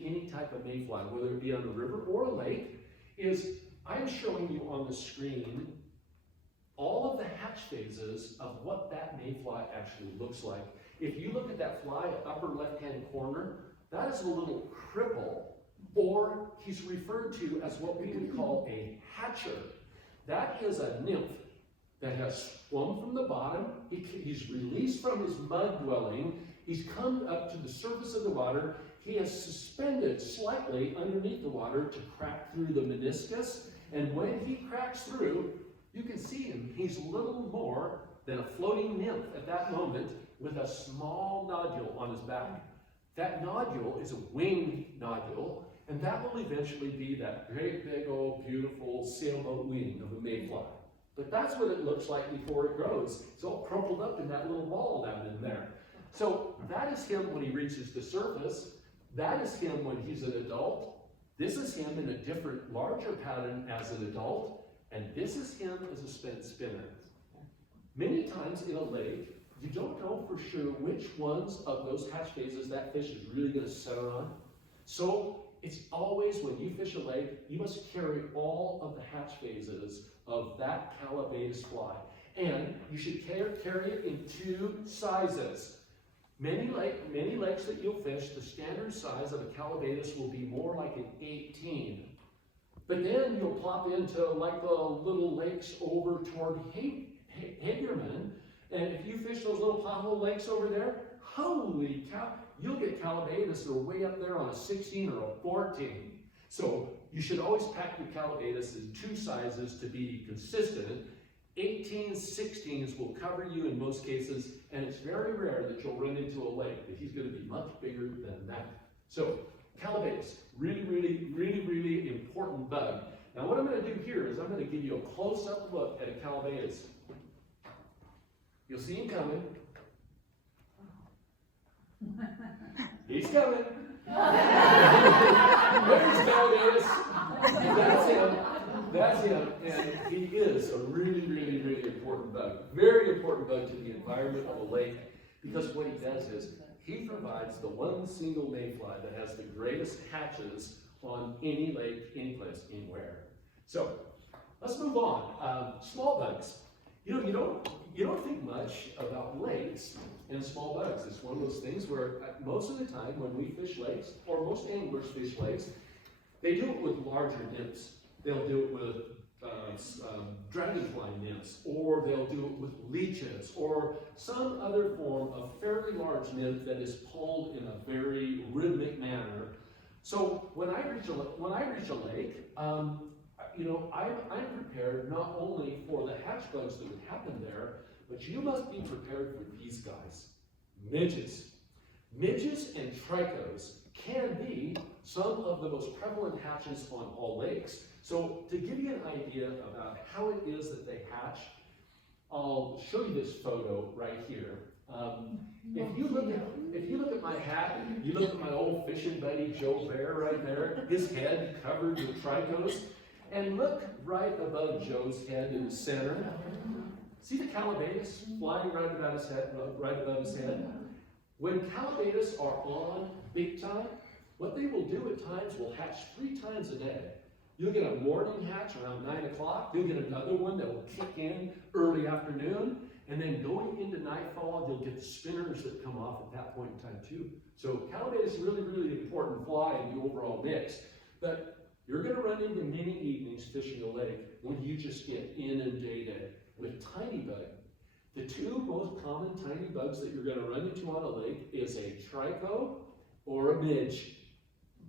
any type of mayfly, whether it be on a river or a lake, is I'm showing you on the screen all of the hatch phases of what that mayfly actually looks like. If you look at that fly upper left-hand corner, that is a little cripple, or he's referred to as what we would call a hatcher. That is a nymph that has swum from the bottom. He's released from his mud dwelling. He's come up to the surface of the water. He has suspended slightly underneath the water to crack through the meniscus. And when he cracks through, you can see him. He's little more than a floating nymph at that moment with a small nodule on his back. That nodule is a winged nodule, and that will eventually be that great big old beautiful sailboat wing of a mayfly. But that's what it looks like before it grows. It's all crumpled up in that little ball down in there. So that is him when he reaches the surface. That is him when he's an adult. This is him in a different, larger pattern as an adult, and this is him as a spinner. Many times in a lake, you don't know for sure which ones of those hatch phases that fish is really going to settle on. So it's always, when you fish a lake, you must carry all of the hatch phases of that Callibaetis fly. And you should carry it in 2 sizes. Many lakes that you'll fish, the standard size of a Callibaetis will be more like an 18. But then you'll plop into like the little lakes over toward Hagerman, and if you fish those little pothole lakes over there, holy cow, you'll get Callibaetis that are way up there on a 16 or a 14. So you should always pack your Callibaetis in 2 sizes to be consistent. 18s, 16s will cover you in most cases, and it's very rare that you'll run into a lake that he's going to be much bigger than that. So Callibaetis, really important bug. Now what I'm going to do here is I'm going to give you a close-up look at a Callibaetis. You'll see him coming. He's coming. There's Callibaetis. That's him. That's him. And he is a really important bug. Very important bug to the environment of a lake, because what he does is he provides the one single mayfly that has the greatest hatches on any lake, any place, anywhere. So let's move on. Small bugs. You know, you don't think much about lakes and small bugs. It's one of those things where most of the time when we fish lakes, or most anglers fish lakes, they do it with larger nymphs. They'll do it with dragonfly nymphs, or they'll do it with leeches, or some other form of fairly large nymph that is pulled in a very rhythmic manner. So when I reach a lake, you know, I'm prepared not only for the hatch bugs that would happen there, but you must be prepared for these guys, midges. Midges and trichos can be some of the most prevalent hatches on all lakes. So to give you an idea about how it is that they hatch, I'll show you this photo right here. If you look at my hat, you look at my old fishing buddy Joe Bear right there, his head covered with trichos, and look right above Joe's head in the center. See the Callibaetis flying right above his head? When Callibaetis are on big time, what they will do at times will hatch 3 times a day. You'll get a morning hatch around 9 o'clock. You'll get another one that will kick in early afternoon. And then going into nightfall, you'll get the spinners that come off at that point in time too. So Callibaetis is really important fly in the overall mix. But you're going to run into many evenings fishing a lake when you just get inundated with tiny bug. The 2 most common tiny bugs that you're going to run into on a lake is a tricho or a midge.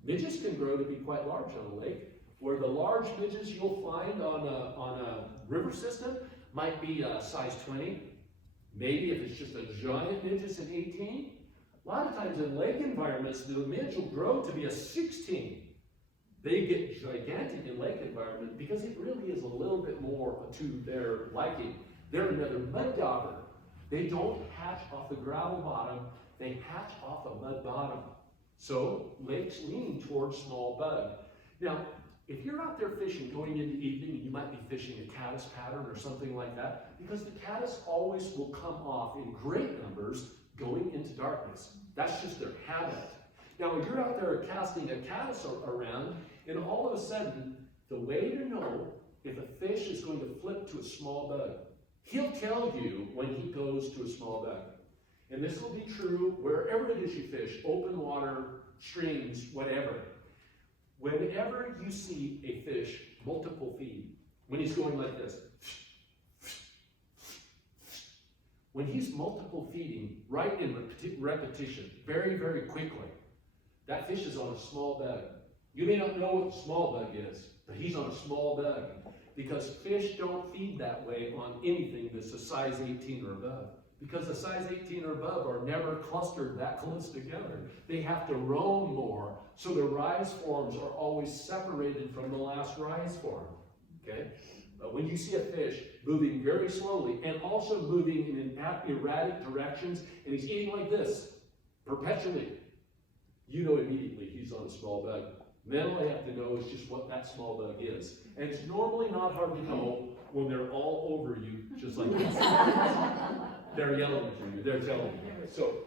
Midges can grow to be quite large on a lake, where the large midges you'll find on a river system might be size 20. Maybe if it's just a giant midge, it's an 18. A lot of times in lake environments, the midge will grow to be a 16. They get gigantic in lake environment because it really is a little bit more to their liking. They're another mud dauber. They don't hatch off the gravel bottom, they hatch off a mud bottom. So lakes lean towards small bug. Now, if you're out there fishing going into evening, you might be fishing a caddis pattern or something like that, because the caddis always will come off in great numbers going into darkness. That's just their habit. Now, when you're out there casting a caddis around, and all of a sudden, the way to know if a fish is going to flip to a small bug, he'll tell you when he goes to a small bug. And this will be true wherever it is you fish, open water, streams, whatever. Whenever you see a fish multiple feed, when he's going like this, when he's multiple feeding right in repetition, very quickly, that fish is on a small bug. You may not know what the small bug is, but he's on a small bug, because fish don't feed that way on anything that's a size 18 or above. Because the size 18 or above are never clustered that close together. They have to roam more, so the rise forms are always separated from the last rise form. Okay? But when you see a fish moving very slowly and also moving in erratic directions, and he's eating like this perpetually, you know immediately he's on a small bug. Then all they have to know is just what that small bug is. And it's normally not hard to know when they're all over you, just like this. They're yelling at you, they're telling you. So,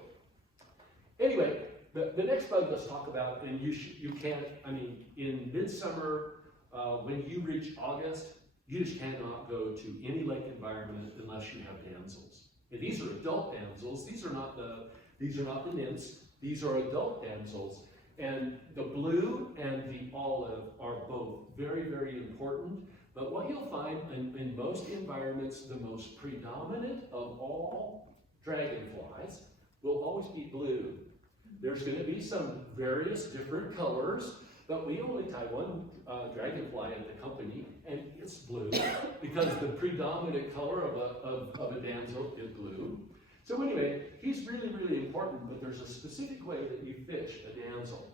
anyway, the next bug let's talk about, and you can't, I mean, in midsummer, when you reach August, you just cannot go to any lake environment unless you have damsels. And these are adult damsels. These are not the nymphs. These are adult damsels. And the blue and the olive are both very, very important. But what you'll find in most environments, the most predominant of all dragonflies will always be blue. There's going to be some various different colors, but we only tie one dragonfly at the company, and it's blue, because the predominant color of a damsel is blue. So anyway, he's really, really important, but there's a specific way that you fish a damsel.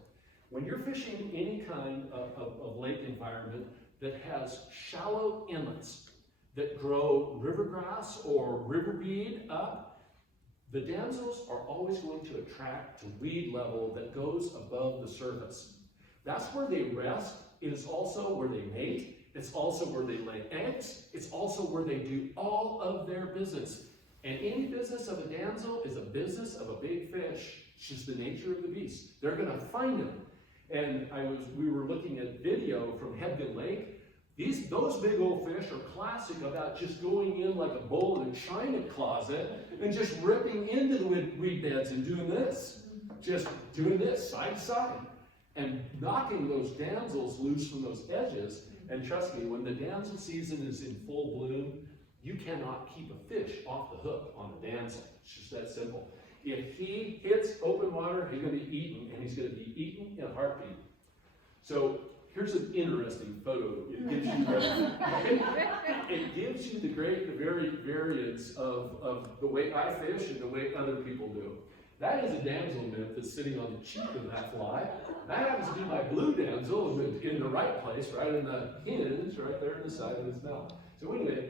When you're fishing any kind of lake environment that has shallow inlets that grow rivergrass or riverweed up, the damsels are always going to attract to weed level that goes above the surface. That's where they rest. It is also where they mate. It's also where they lay eggs. It's also where they do all of their business. And any business of a damsel is a business of a big fish. It's just the nature of the beast. They're going to find them. And we were looking at video from Hebden Lake. Those big old fish are classic about just going in like a bowl in a china closet and just ripping into the weed beds and doing this. Just doing this side to side and knocking those damsels loose from those edges. And trust me, when the damsel season is in full bloom, you cannot keep a fish off the hook on a damsel. It's just that simple. If he hits open water, he's going to be eaten, and he's going to be eaten in a heartbeat. So here's an interesting photo. It gives you the very variance of the way I fish and the way other people do. That is a damsel nymph that's sitting on the cheek of that fly. That happens to be my blue damsel in the right place, right in the hinge, right there in the side of his mouth. So anyway,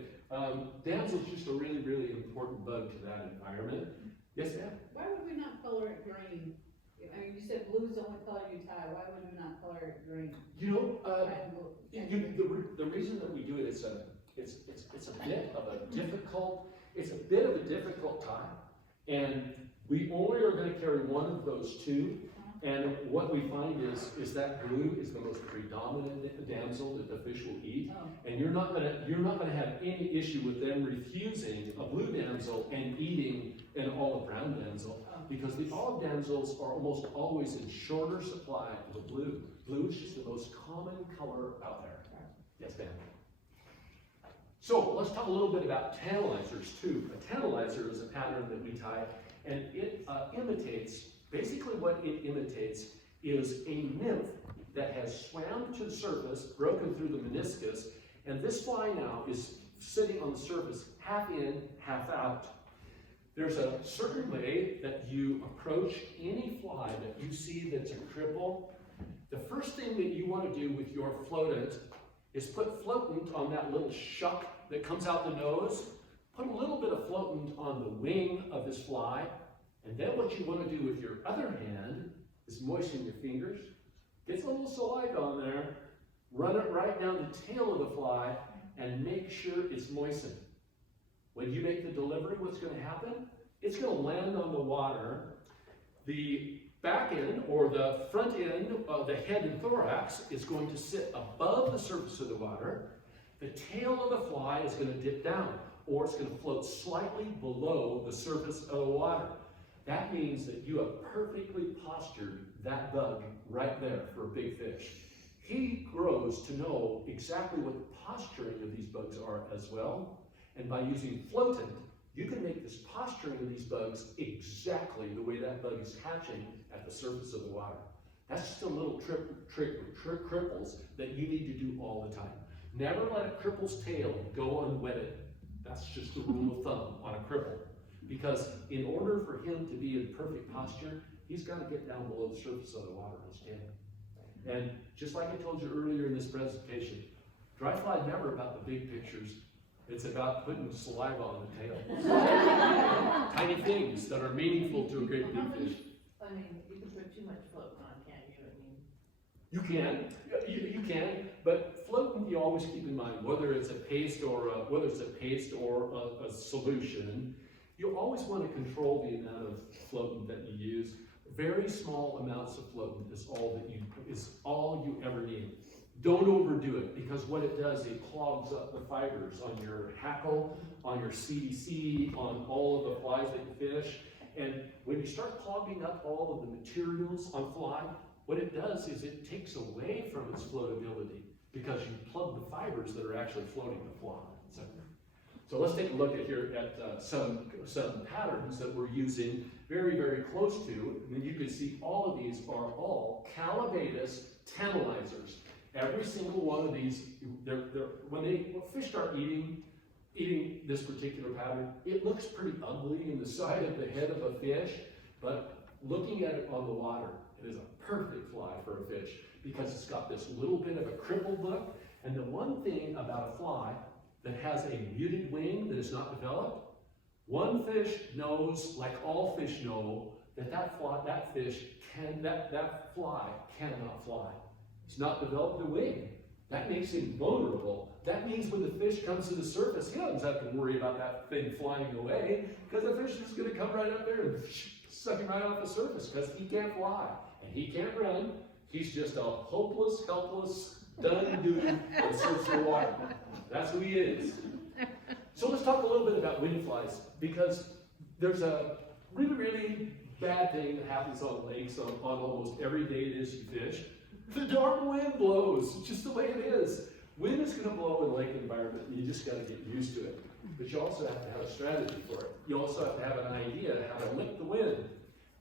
damsel's just a really, really important bug to that environment. Yes, ma'am? Why would we not color it green? I mean, you said blue's the only color you tie. Why would we not color it green? You know, the reason that we do it is it's a bit of a difficult tie, and we only are going to carry one of those two. And what we find is that blue is the most predominant damsel that the fish will eat, and you're not gonna have any issue with them refusing a blue damsel and eating an olive brown damsel, because the olive damsels are almost always in shorter supply of the blue. Blue is just the most common color out there. Yes, ma'am. So let's talk a little bit about tantalizers too. A tantalizer is a pattern that we tie, and it imitates. Basically what it imitates is a nymph that has swam to the surface, broken through the meniscus, and this fly now is sitting on the surface, half in, half out. There's a certain way that you approach any fly that you see that's a cripple. The first thing that you want to do with your floatant is put floatant on that little shuck that comes out the nose. Put a little bit of floatant on the wing of this fly. And then what you want to do with your other hand is moisten your fingers, get a little saliva on there, run it right down the tail of the fly, and make sure it's moistened. When you make the delivery, what's going to happen? It's going to land on the water. The back end, or the front end of the head and thorax, is going to sit above the surface of the water. The tail of the fly is going to dip down, or it's going to float slightly below the surface of the water. That means that you have perfectly postured that bug right there for a big fish. He grows to know exactly what the posturing of these bugs are as well. And by using floatant, you can make this posturing of these bugs exactly the way that bug is hatching at the surface of the water. That's just a little trick cripples that you need to do all the time. Never let a cripple's tail go unwetted. That's just the rule of thumb on a cripple. Because in order for him to be in perfect posture, he's got to get down below the surface of the water and stand. And just like I told you earlier in this presentation, dry fly is never about the big pictures. It's about putting saliva on the tail. Tiny things that are meaningful to a great big fish. I mean, you can put too much float on, can't you? I mean, You can, but floating, you always keep in mind, whether it's a paste or a solution, you always want to control the amount of floatant that you use. Very small amounts of floatant is all you ever need. Don't overdo it, because what it does, it clogs up the fibers on your hackle, on your CDC, on all of the flies that you fish. And when you start clogging up all of the materials on fly, what it does is it takes away from its floatability, because you plug the fibers that are actually floating the fly. So let's take a look at some patterns that we're using very, very close to. And you can see all of these are all Calabatus tantalizers. Every single one of these, when fish start eating this particular pattern, it looks pretty ugly in the side of the head of a fish, but looking at it on the water, it is a perfect fly for a fish, because it's got this little bit of a crippled look. And the one thing about a fly that has a muted wing that is not developed, one fish knows, like all fish know, that fly cannot fly. It's not developed a wing. That makes him vulnerable. That means when the fish comes to the surface, he doesn't have to worry about that thing flying away, because the fish is going to come right up there and suck him right off the surface, because he can't fly and he can't run. He's just a hopeless, helpless, done dude that sits in the water. That's who he is. So let's talk a little bit about wind flies, because there's a really, really bad thing that happens on lakes on almost every day it is you fish. The darn wind blows. It's just the way it is. Wind is going to blow in a lake environment, and you just got to get used to it. But you also have to have a strategy for it. You also have to have an idea how to lick the wind.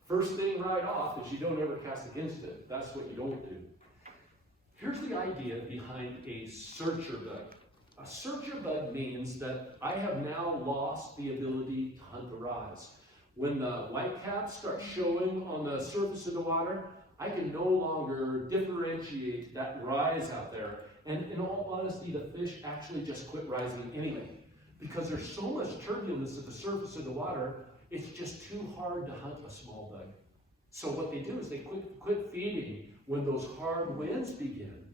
First thing right off is you don't ever cast against it. That's what you don't do. Here's the idea behind a searcher bug. A searcher bug means that I have now lost the ability to hunt the rise. When the whitecaps start showing on the surface of the water, I can no longer differentiate that rise out there. And in all honesty, the fish actually just quit rising anyway. Because there's so much turbulence at the surface of the water, it's just too hard to hunt a small bug. So what they do is they quit feeding when those hard winds begin.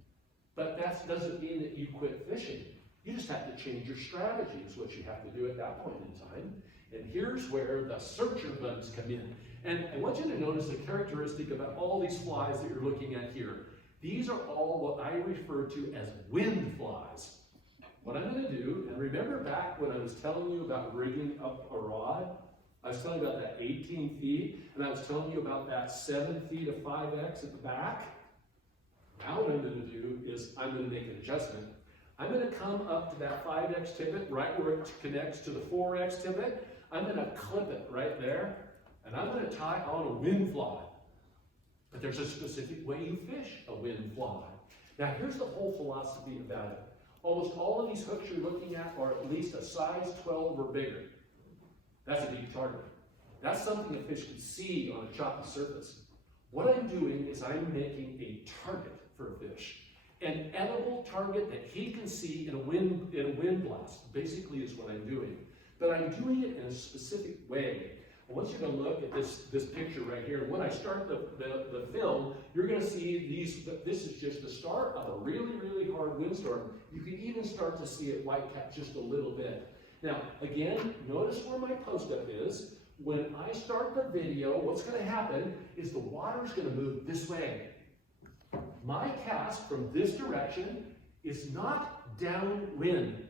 But that doesn't mean that you quit fishing. You just have to change your strategy, is what you have to do at that point in time. And here's where the searcher bugs come in. And I want you to notice a characteristic about all these flies that you're looking at here. These are all what I refer to as wind flies. What I'm going to do, and remember back when I was telling you about rigging up a rod, I was telling you about that 18 feet, and I was telling you about that 7 feet of 5X at the back. Now what I'm going to do is I'm going to make an adjustment. I'm going to come up to that 5X tippet, right where it connects to the 4X tippet. I'm going to clip it right there, and I'm going to tie on a wind fly. But there's a specific way you fish a wind fly. Now here's the whole philosophy about it. Almost all of these hooks you're looking at are at least a size 12 or bigger. That's a big target. That's something a fish can see on a choppy surface. What I'm doing is I'm making a target for a fish. An edible target that he can see in a wind blast, basically is what I'm doing. But I'm doing it in a specific way. I want you to look at this picture right here. When I start the film, you're going to see this is just the start of a really, really hard windstorm. You can even start to see it whitecap just a little bit. Now, again, notice where my post-up is. When I start the video, what's going to happen is the water is going to move this way. My cast from this direction is not downwind.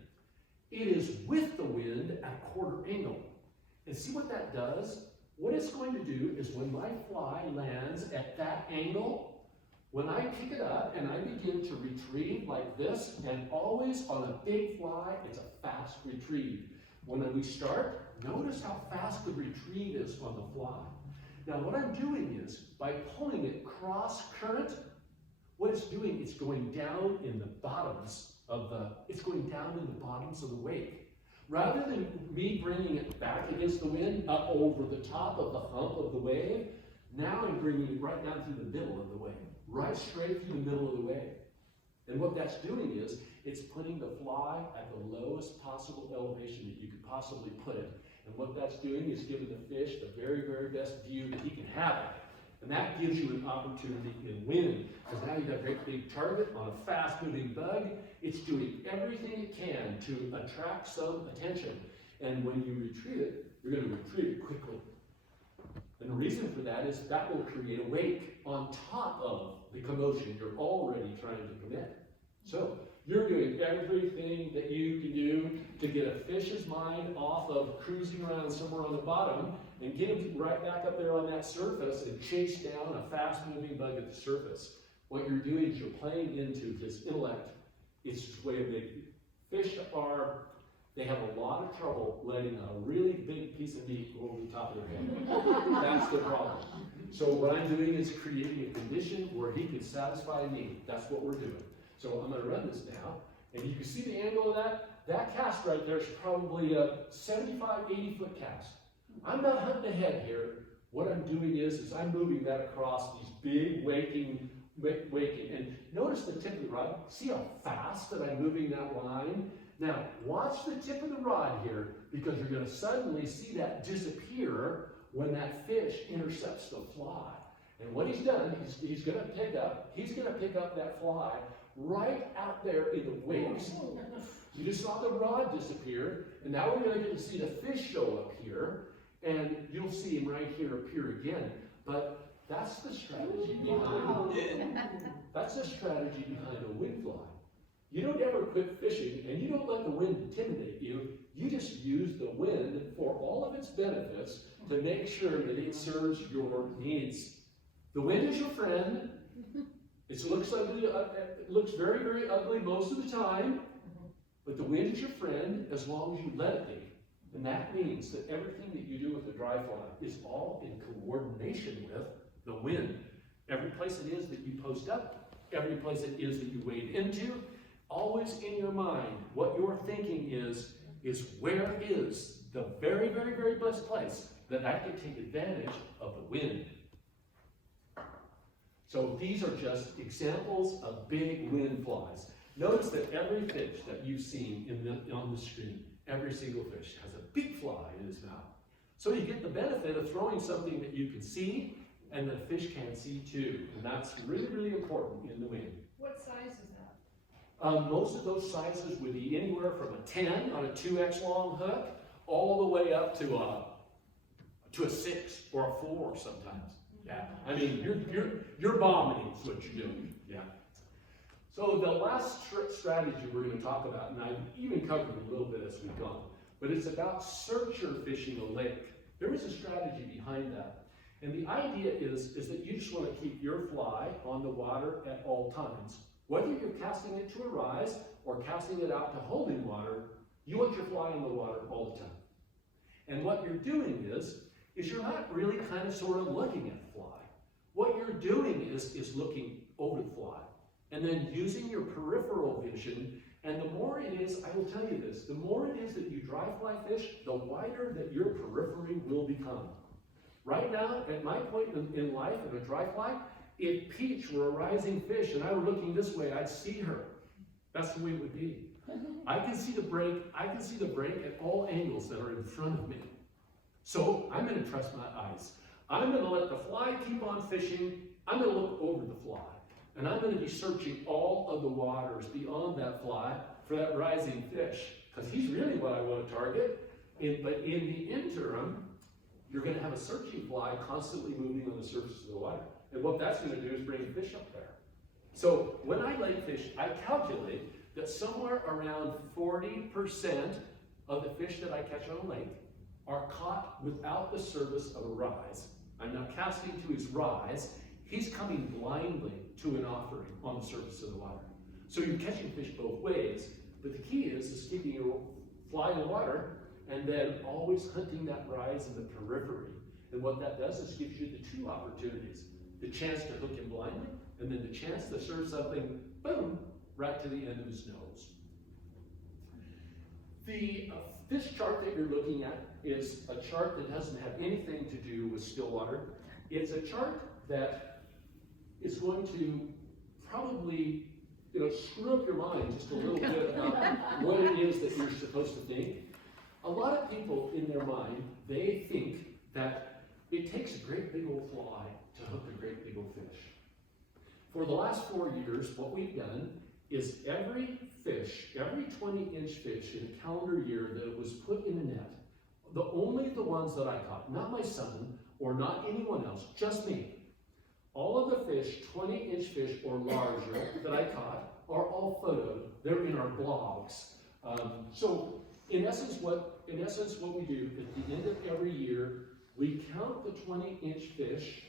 It is with the wind at a quarter angle. And see what that does? What it's going to do is when my fly lands at that angle, when I pick it up and I begin to retrieve like this, and always on a big fly, it's a fast retrieve. When we start, notice how fast the retrieve is on the fly. Now what I'm doing is, by pulling it cross current, what it's doing, it's going down in the bottoms of the wake. Rather than me bringing it back against the wind, up over the top of the hump of the wave, now I'm bringing it right down through the middle of the wave, right straight through the middle of the wave. And what that's doing is, it's putting the fly at the lowest possible elevation that you could possibly put it. And what that's doing is giving the fish the very, very best view that he can have it. And that gives you an opportunity in wind, because now you've got a great big target on a fast-moving bug. It's doing everything it can to attract some attention. And when you retrieve it, you're going to retrieve it quickly. And the reason for that is that will create a wake on top of the commotion you're already trying to commit. So you're doing everything that you can do to get a fish's mind off of cruising around somewhere on the bottom and get him right back up there on that surface and chase down a fast-moving bug at the surface. What you're doing is you're playing into his intellect. It's his way of making. Fish they have a lot of trouble letting a really big piece of meat go over the top of their head. That's the problem. So what I'm doing is creating a condition where he can satisfy me. That's what we're doing. So I'm going to run this now, and you can see the angle of that. That cast right there is probably a 75, 80-foot cast. I'm not hunting ahead here. What I'm doing is I'm moving that across these big waking. And notice the tip of the rod. See how fast that I'm moving that line? Now, watch the tip of the rod here, because you're going to suddenly see that disappear when that fish intercepts the fly. And what he's done, he's going to pick up that fly right out there in the waves. You just saw the rod disappear, and now we're going to get to see the fish show up here, and you'll see him right here appear again. But that's the strategy behind That's the strategy behind a wind fly. You don't ever quit fishing, and you don't let the wind intimidate you. You just use the wind for all of its benefits to make sure that it serves your needs. The wind is your friend. It looks ugly. It looks very, very ugly most of the time, but the wind is your friend as long as you let it be. And that means that everything that you do with the dry fly is all in coordination with the wind. Every place it is that you post up, every place it is that you wade into, always in your mind, what you're thinking is where is the very, very, very best place that I can take advantage of the wind. So these are just examples of big wind flies. Notice that every fish that you've seen on the screen, every single fish has a big fly in his mouth. So you get the benefit of throwing something that you can see and the fish can see too. And that's really, really important in the wind. What size is that? Most of those sizes would be anywhere from a 10 on a 2X long hook all the way up to a 6 or a 4 sometimes. Yeah, I mean, you're bombing is what you're doing. Yeah. So the last strategy we're going to talk about, and I've even covered it a little bit as we've gone, but it's about searcher fishing a lake. There is a strategy behind that. And the idea is that you just want to keep your fly on the water at all times. Whether you're casting it to a rise or casting it out to holding water, you want your fly on the water all the time. And what you're doing is you're not really kind of sort of looking at the fly. What you're doing is looking over the fly and then using your peripheral vision. And the more it is, I will tell you this, the more it is that you dry fly fish, the wider that your periphery will become. Right now, at my point in life, in a dry fly, if Peach were a rising fish and I were looking this way, I'd see her. That's the way it would be. I can see the break at all angles that are in front of me. So I'm going to trust my eyes. I'm going to let the fly keep on fishing. I'm going to look over the fly. And I'm going to be searching all of the waters beyond that fly for that rising fish. Because he's really what I want to target. But in the interim, you're going to have a searching fly constantly moving on the surface of the water. And what that's going to do is bring fish up there. So when I lake fish, I calculate that somewhere around 40% of the fish that I catch on a lake are caught without the service of a rise. I'm not casting to his rise. He's coming blindly to an offering on the surface of the water. So you're catching fish both ways, but the key is keeping your fly in the water and then always hunting that rise in the periphery. And what that does is gives you the two opportunities. The chance to hook him blindly, and then the chance to serve something, boom, right to the end of his nose. This chart that you're looking at is a chart that doesn't have anything to do with Stillwater. It's a chart that is going to probably screw up your mind just a little bit about what it is that you're supposed to think. A lot of people in their mind, they think that It takes a great big old fly to hook a great big old fish. For the last 4 years, what we've done is every fish, every 20-inch fish in a calendar year that was put in a net, only the ones that I caught, not my son or not anyone else, just me. All of the fish, 20-inch fish or larger that I caught, are all photoed. They're in our blogs. So in essence, what we do at the end of every year, we count the 20-inch fish,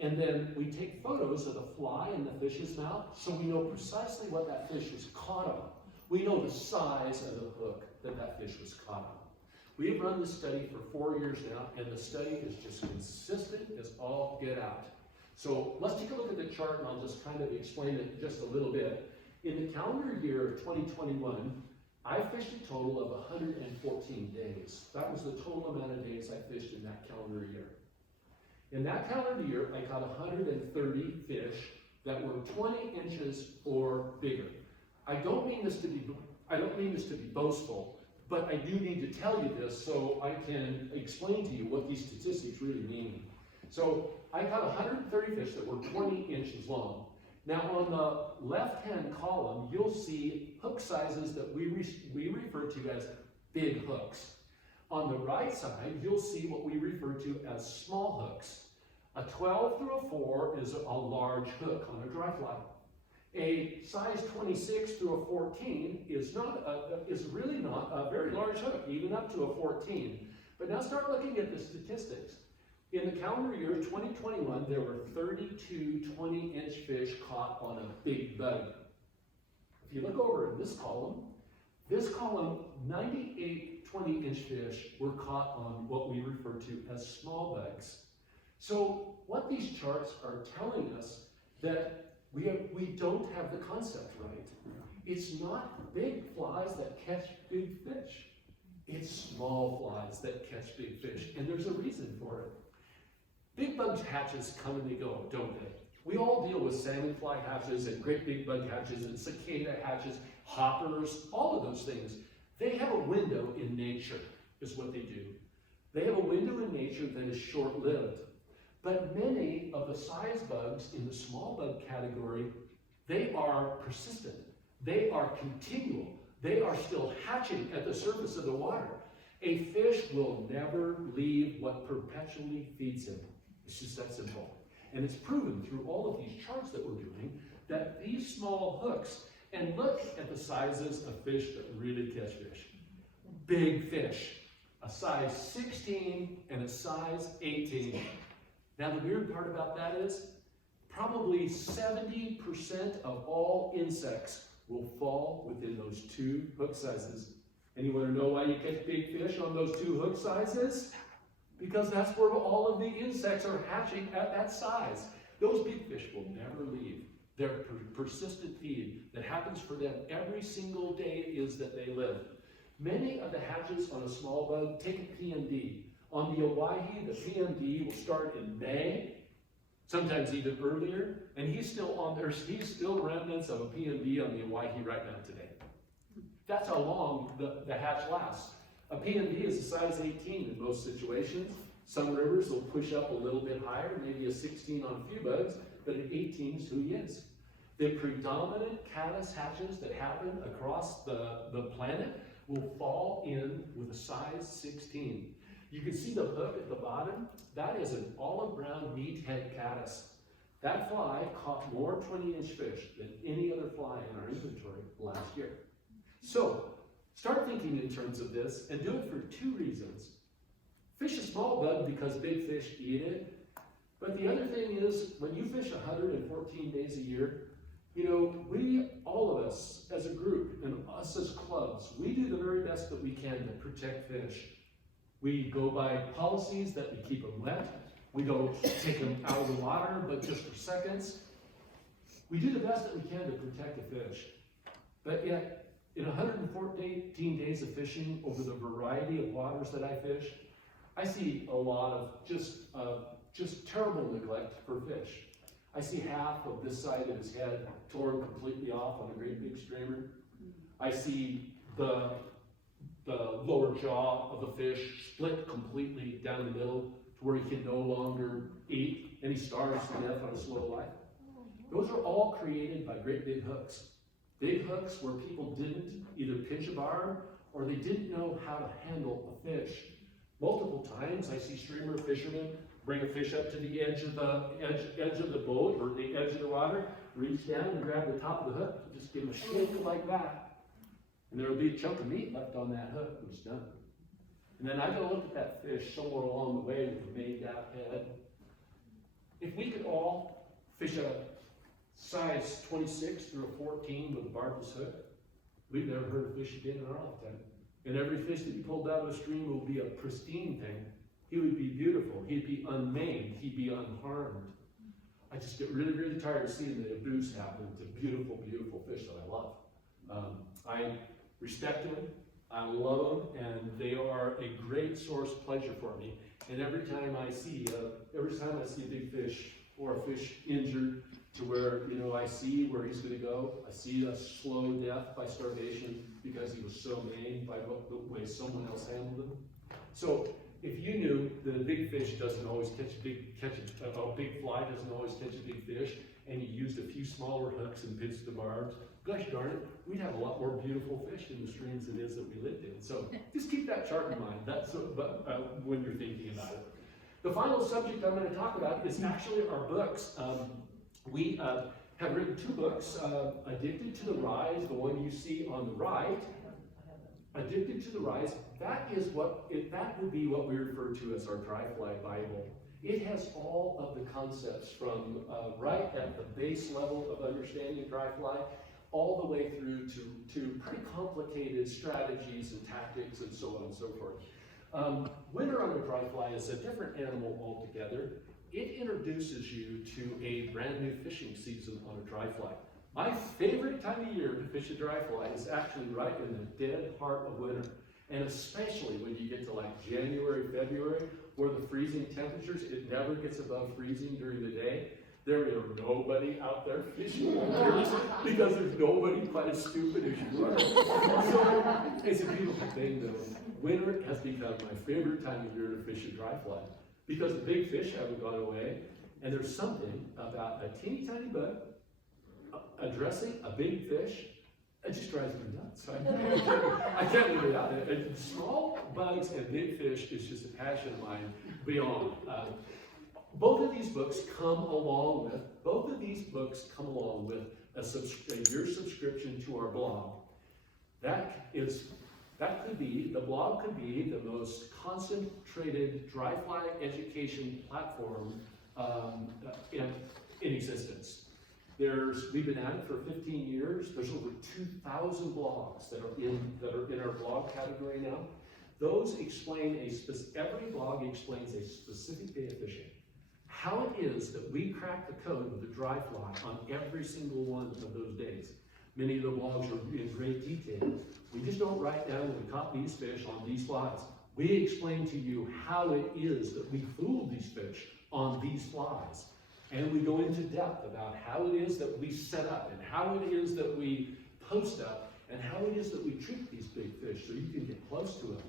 and then we take photos of the fly in the fish's mouth, so we know precisely what that fish was caught on. We know the size of the hook that fish was caught on. We have run this study for 4 years now, and the study is just consistent as all get out. So let's take a look at the chart, and I'll just kind of explain it just a little bit. In the calendar year of 2021, I fished a total of 114 days. That was the total amount of days I fished in that calendar year. In that calendar year, I caught 130 fish that were 20 inches or bigger. I don't mean this to be boastful, but I do need to tell you this so I can explain to you what these statistics really mean. So I caught 130 fish that were 20 inches long. Now on the left-hand column, you'll see hook sizes that we refer to as big hooks. On the right side, you'll see what we refer to as small hooks. A 12 through a 4 is a large hook on a dry fly. A size 26 through a 14 is really not a very large hook, even up to a 14. But now start looking at the statistics. In the calendar year 2021, there were 32 20-inch fish caught on a big bug. If you look over in this column, 98 20-inch fish were caught on what we refer to as small bugs. So what these charts are telling us that we don't have the concept right. It's not big flies that catch big fish. It's small flies that catch big fish, and there's a reason for it. Big bug hatches come and they go, don't they? We all deal with salmon fly hatches and great big bug hatches and cicada hatches, hoppers, all of those things. They have a window in nature, is what they do. They have a window in nature that is short-lived. But many of the size bugs in the small bug category, they are persistent. They are continual. They are still hatching at the surface of the water. A fish will never leave what perpetually feeds him. It's just that simple. And it's proven through all of these charts that we're doing that these small hooks, and look at the sizes of fish that really catch fish. Big fish, a size 16 and a size 18. Now the weird part about that is probably 70% of all insects will fall within those two hook sizes. And you want to know why you catch big fish on those two hook sizes? Because that's where all of the insects are hatching at that size. Those big fish will never leave. Their persistent feed that happens for them every single day is that they live. Many of the hatches on a small bug take a PMD. On the Owyhee, the PMD will start in May, sometimes even earlier, and he's still remnants of a PMD on the Owyhee right now today. That's how long the hatch lasts. A PMD is a size 18 in most situations. Some rivers will push up a little bit higher, maybe a 16 on a few bugs, but an 18 is who he is. The predominant caddis hatches that happen across the planet will fall in with a size 16. You can see the hook at the bottom. That is an olive brown meathead caddis. That fly caught more 20-inch fish than any other fly in our inventory last year. So, start thinking in terms of this and do it for two reasons. Fish a small bug because big fish eat it. But the other thing is, when you fish 114 days a year, all of us as a group and us as clubs, we do the very best that we can to protect fish. We go by policies that we keep them wet. We don't take them out of the water, but just for seconds. We do the best that we can to protect the fish. But yet, in 114 days of fishing over the variety of waters that I fish, I see a lot of just terrible neglect for fish. I see half of this side of his head torn completely off on a great big streamer. I see the lower jaw of the fish split completely down the middle to where he can no longer eat and he starves to death on a slow life. Those are all created by great big hooks. Big hooks where people didn't either pitch a barb or they didn't know how to handle a fish. Multiple times I see streamer fishermen bring a fish up to the edge of the boat or the edge of the water, reach down and grab the top of the hook, just give them a shake like that. And there will be a chunk of meat left on that hook when it's done. And then I go look at that fish somewhere along the way with a made out head. If we could all fish a size 26 through a 14 with a barbless hook, we've never heard of fish again in our lifetime. And every fish that you pulled out of a stream will be a pristine thing. He would be beautiful. He'd be unmaimed. He'd be unharmed. I just get really, really tired of seeing the abuse happen to beautiful, beautiful fish that I love. I respect them. I love them, and they are a great source of pleasure for me. And every time I see a big fish or a fish injured to where, I see where he's going to go, I see a slow death by starvation because he was so maimed by the way someone else handled him. So if you knew that a big fish doesn't always catch a big fly doesn't always catch a big fish, and you used a few smaller hooks and pitched the barbs, gosh darn it, we'd have a lot more beautiful fish in the streams than it is that we lived in. So just keep that chart in mind. That's when you're thinking about it. The final subject I'm going to talk about is actually our books. We have written 2 books, Addicted to the Rise, the one you see on the right. Addicted to the Rise, that would be what we refer to as our dry fly Bible. It has all of the concepts from right at the base level of understanding dry fly, all the way through to pretty complicated strategies and tactics and so on and so forth. Winter on the dry fly is a different animal altogether. It introduces you to a brand new fishing season on a dry fly. My favorite time of year to fish a dry fly is actually right in the dead heart of winter. And especially when you get to like January, February, where the freezing temperatures, it never gets above freezing during the day. There is nobody out there fishing because there's nobody quite as stupid as you are. So it's a beautiful thing though. Winter has become my favorite time of year to fish a dry fly because the big fish haven't gone away, and there's something about a teeny tiny bug addressing a big fish. It just drives me nuts. I can't live without it. Small bugs and big fish is just a passion of mine beyond. Both of these books come along with your subscription to our blog. The blog could be the most concentrated dry fly education platform in existence. We've been at it for 15 years. There's over 2,000 blogs that are in our blog category now. Those explain every blog explains a specific day of fishing. How it is that we crack the code with the dry fly on every single one of those days. Many of the blogs are in great detail. We just don't write down that we caught these fish on these flies. We explain to you how it is that we fooled these fish on these flies. And we go into depth about how it is that we set up and how it is that we post up and how it is that we treat these big fish so you can get close to them.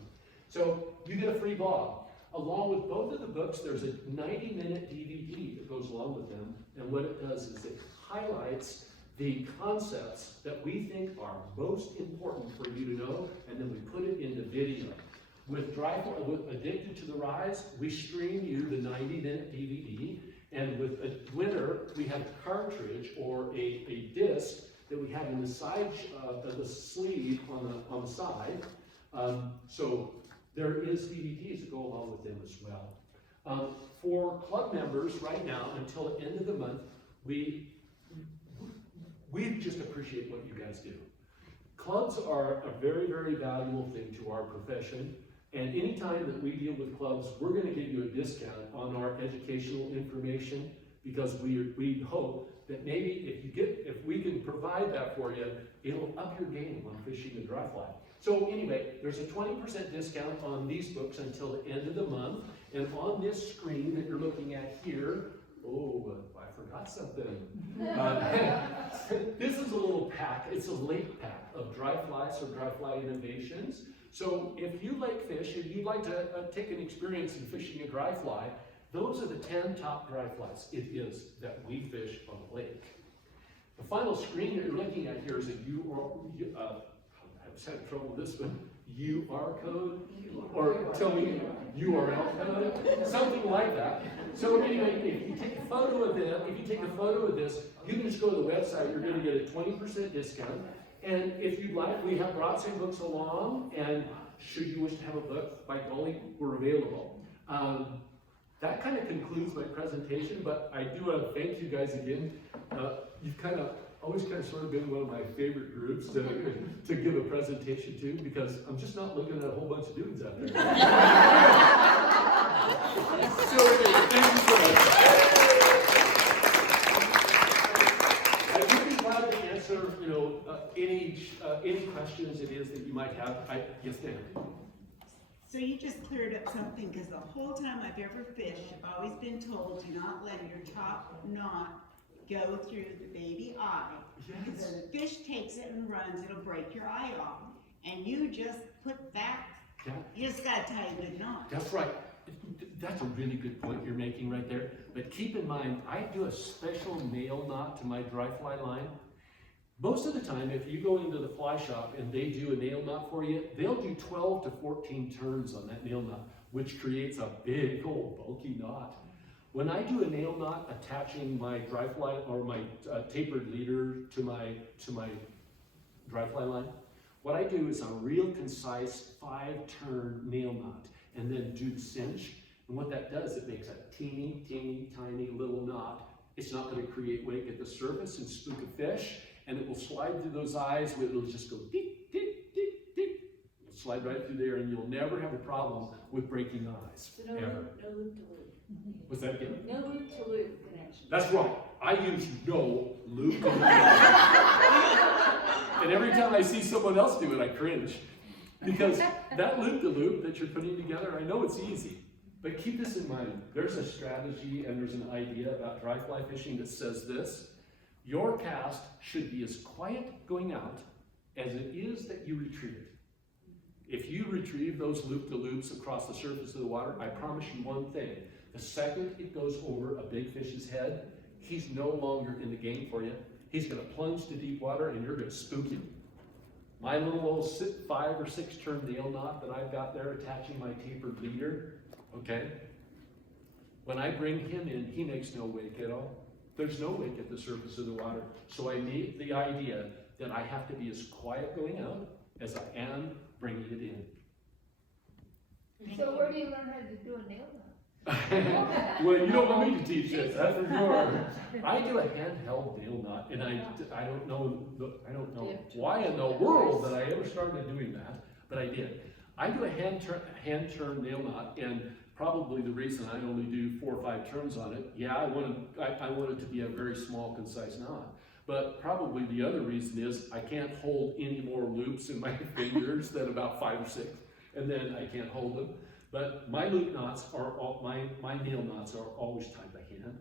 So you get a free blog. Along with both of the books, there's a 90-minute DVD that goes along with them. And what it does is it highlights the concepts that we think are most important for you to know, and then we put it into video. With Addicted to the Rise, we stream you the 90-minute DVD. And with a winner, we have a cartridge or a disc that we have in the side of the sleeve on the side. So there is DVDs that go along with them as well. For club members right now, until the end of the month, we just appreciate what you guys do. Clubs are a very, very valuable thing to our profession. And anytime that we deal with clubs, we're going to give you a discount on our educational information because we hope that maybe if we can provide that for you, it'll up your game on fishing the dry fly. So anyway, there's a 20% discount on these books until the end of the month. And on this screen that you're looking at here, I forgot something. This is a little pack. It's a late pack of dry flies or dry fly innovations. So if you like fish and you'd like to take an experience in fishing a dry fly, those are the 10 top dry flies it is that we fish on the lake. The final screen that you're looking at here is a I was having trouble with this one, UR code, or tell me URL code, something like that. So anyway, if you take a photo of this, you can just go to the website, you're gonna get a 20% discount. And if you'd like, we have brought some books along, and should you wish to have a book, by golly, we're available. That kind of concludes my presentation, but I do want to thank you guys again. You've always sort of been one of my favorite groups to give a presentation to, because I'm just not looking at a whole bunch of dudes out there. So, thank you so much. I would be glad to answer, any questions it is that you might have. Yes, Dan. So you just cleared up something, because the whole time I've ever fished, I've always been told, do not let your top knot go through the baby eye. Because if the fish takes it and runs, it'll break your eye off. And you just put that, you just gotta tie a good knot. That's right. That's a really good point you're making right there. But keep in mind, I do a special nail knot to my dry fly line. Most of the time, if you go into the fly shop and they do a nail knot for you, they'll do 12 to 14 turns on that nail knot, which creates a big old bulky knot. When I do a nail knot attaching my dry fly or my tapered leader to my dry fly line, what I do is a real concise 5-turn nail knot and then do the cinch. And what that does, it makes a teeny, teeny, tiny little knot. It's not going to create wake at the surface and spook a fish. And it will slide through those eyes, where it'll just go deep, deep, deep, deep. It'll slide right through there, and you'll never have a problem with breaking eyes, So no ever. loop to loop. What's that again? No loop to loop connection. That's right. I use no loop to loop. And every time I see someone else do it, I cringe. Because that loop to loop that you're putting together, I know it's easy. But keep this in mind. There's a strategy and there's an idea about dry fly fishing that says this. Your cast should be as quiet going out as it is that you retrieve it. If you retrieve those loop-to-loops across the surface of the water, I promise you one thing. The second it goes over a big fish's head, he's no longer in the game for you. He's going to plunge to deep water and you're going to spook him. My little old 5 or 6 turn nail knot that I've got there attaching my tapered leader, okay? When I bring him in, he makes no wake at all. There's no wake at the surface of the water. So I need the idea that I have to be as quiet going out as I am bringing it in. So where do you learn how to do a nail knot? Well, you don't want me to teach it, that's for sure. I do a handheld nail knot, and I don't know why in the world that I ever started doing that, but I did. I do a hand turn nail knot, and probably the reason I only do 4 or 5 turns on it, yeah, I want it to be a very small, concise knot. But probably the other reason is I can't hold any more loops in my fingers than about 5 or 6, and then I can't hold them. But my loop knots are my nail knots are always tied by hand.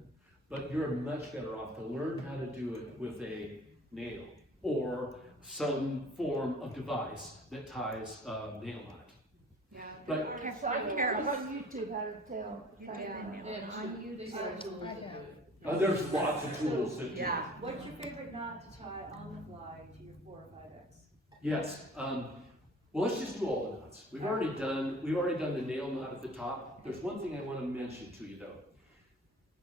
But you're much better off to learn how to do it with a nail or some form of device that ties a nail knot. Yeah. But So I can look on YouTube how to tell. On YouTube. there's lots of tools that do. Yeah. What's your favorite knot to tie on the fly to your 4 or 5X? Yes. Well, let's just do all the knots. We've already done the nail knot at the top. There's one thing I want to mention to you though.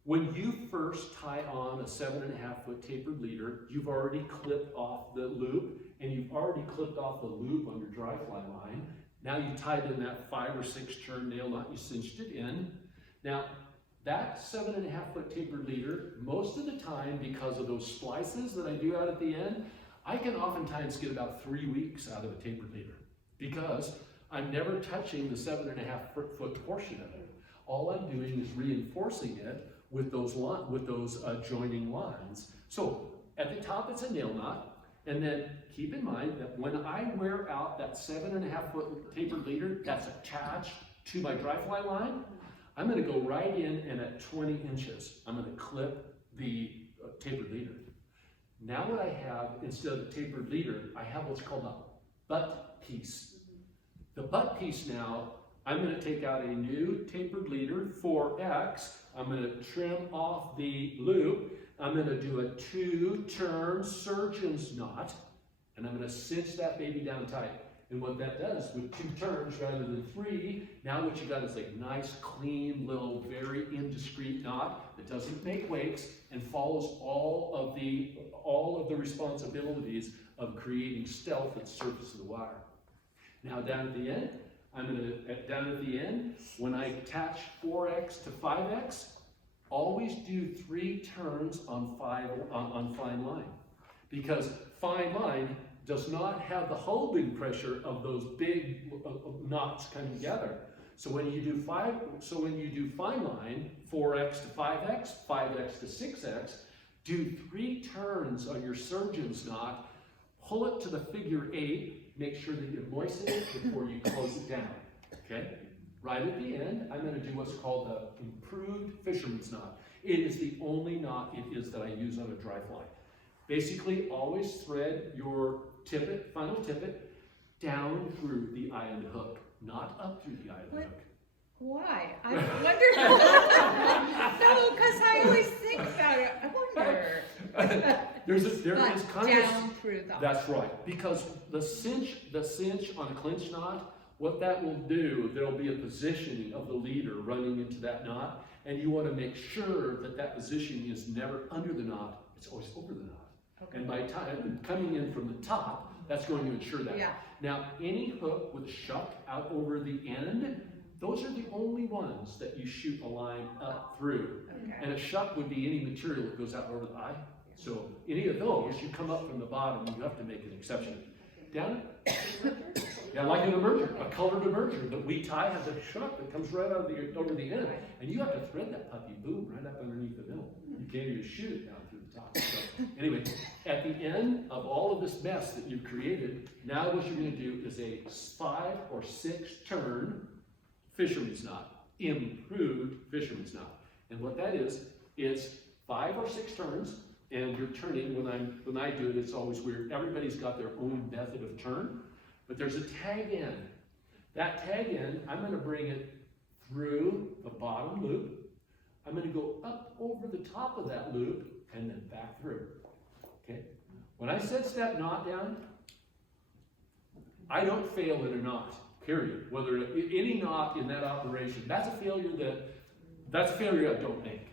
When you first tie on a 7.5-foot tapered leader, you've already clipped off the loop, and you've already clipped off the loop on your dry fly line. Now you tied in that 5 or 6 turn nail knot, you cinched it in. Now, that 7.5-foot tapered leader, most of the time, because of those splices that I do out at the end, I can oftentimes get about 3 weeks out of a tapered leader because I'm never touching the 7.5-foot portion of it. All I'm doing is reinforcing it with those joining lines. So at the top, it's a nail knot. And then keep in mind that when I wear out that 7.5-foot tapered leader that's attached to my dry fly line, I'm going to go right in and at 20 inches, I'm going to clip the tapered leader. Now what I have, instead of the tapered leader, I have what's called a butt piece. The butt piece now, I'm going to take out a new tapered leader, 4X. I'm going to trim off the loop. I'm going to do a 2-turn surgeon's knot, and I'm going to cinch that baby down tight. And what that does with 2 turns rather than 3, now what you got is a nice, clean, little, very indiscreet knot that doesn't make wakes and follows all of the responsibilities of creating stealth at the surface of the wire. Now down at the end, when I attach 4X to 5X, always do 3 turns on fine line, because fine line does not have the holding pressure of those big knots coming together. So when you do fine line, 4X to 5X, 5X to 6X, do 3 turns on your surgeon's knot, pull it to the figure 8, make sure that you moisten it before you close it down, okay? Right at the end, I'm gonna do what's called the improved fisherman's knot. It is the only knot it is that I use on a dry fly. Basically, always thread your tippet, final tippet, down through the eye of the hook, not up through the eye of the hook. Why? I wonder. No, because I always think about it. I wonder. There is kind of down through the. That's right, because the cinch on a clinch knot, what that will do, there'll be a positioning of the leader running into that knot, and you want to make sure that that position is never under the knot; it's always over the knot. Okay. And by time coming in from the top, that's going to ensure that. Yeah. Now, any hook with a shuck out over the end, those are the only ones that you shoot a line up through. Okay. And a shuck would be any material that goes out over the eye. So any of those, you come up from the bottom, you have to make an exception. Down it? Yeah, like an emerger, a colored emerger that we tie has a shuck that comes right out of over the end. And you have to thread that puppy, boom, right up underneath the middle. You can't even shoot it down through the top. So anyway, at the end of all of this mess that you've created, now what you're going to do is a 5 or 6 turn fisherman's knot, improved fisherman's knot. And what that is, it's 5 or 6 turns, and you're turning. When I do it, it's always weird. Everybody's got their own method of turn, but there's a tag end. That tag end, I'm going to bring it through the bottom loop. I'm going to go up over the top of that loop and then back through. Okay? When I set that knot down, I don't fail in a knot. Period. Whether any knot in that operation, that's a failure I don't make.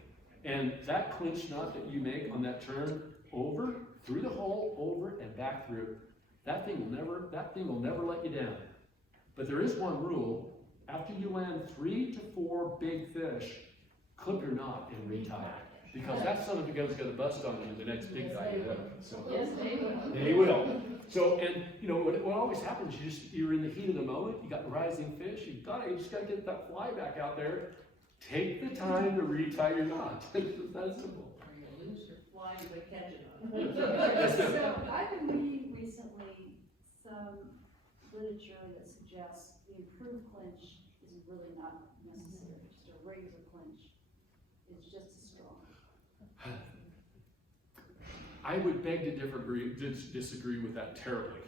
And that clinch knot that you make on that turn over, through the hole, over and back through, that thing will never let you down. But there is one rule: after you land 3 to 4 big fish, clip your knot and retie it, because that son of a gun's gonna bust on you the next big guy you have. So Yes, they will. they will. So, and you know what always happens? You're in the heat of the moment. You got rising fish. You just gotta get that fly back out there. Take the time to retie your knot. It's that simple. Or you lose your fly by catching So I've been reading recently some literature that suggests the improved clinch is really not necessary. Just a regular clinch is just as strong. I would beg to disagree with that terribly.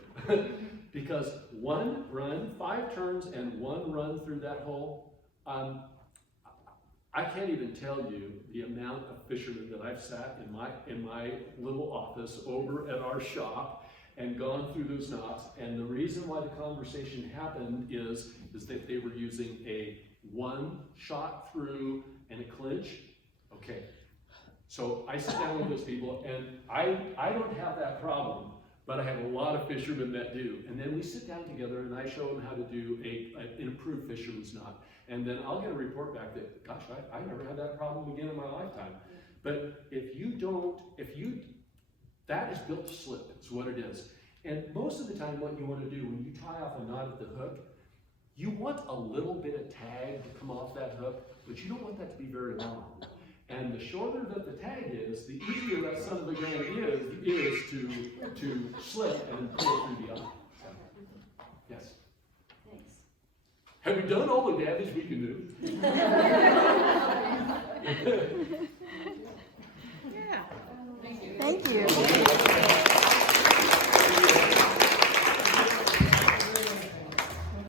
Because 1 run, 5 turns and 1 run through that hole, I can't even tell you the amount of fishermen that I've sat in my little office over at our shop and gone through those knots. And the reason why the conversation happened is that they were using a 1 shot through and a clinch. Okay. So I sit down with those people, and I don't have that problem, but I have a lot of fishermen that do. And then we sit down together, and I show them how to do an improved fisherman's knot. And then I'll get a report back that, gosh, I never had that problem again in my lifetime. But that is built to slip, it's what it is. And most of the time what you want to do when you tie off a knot at the hook, you want a little bit of tag to come off that hook, but you don't want that to be very long. And the shorter that the tag is, the easier that son of a gun is to slip and pull through the eye. Yes. Thanks. Have we done all the damage we can do? Yeah. Thank you. Thank you.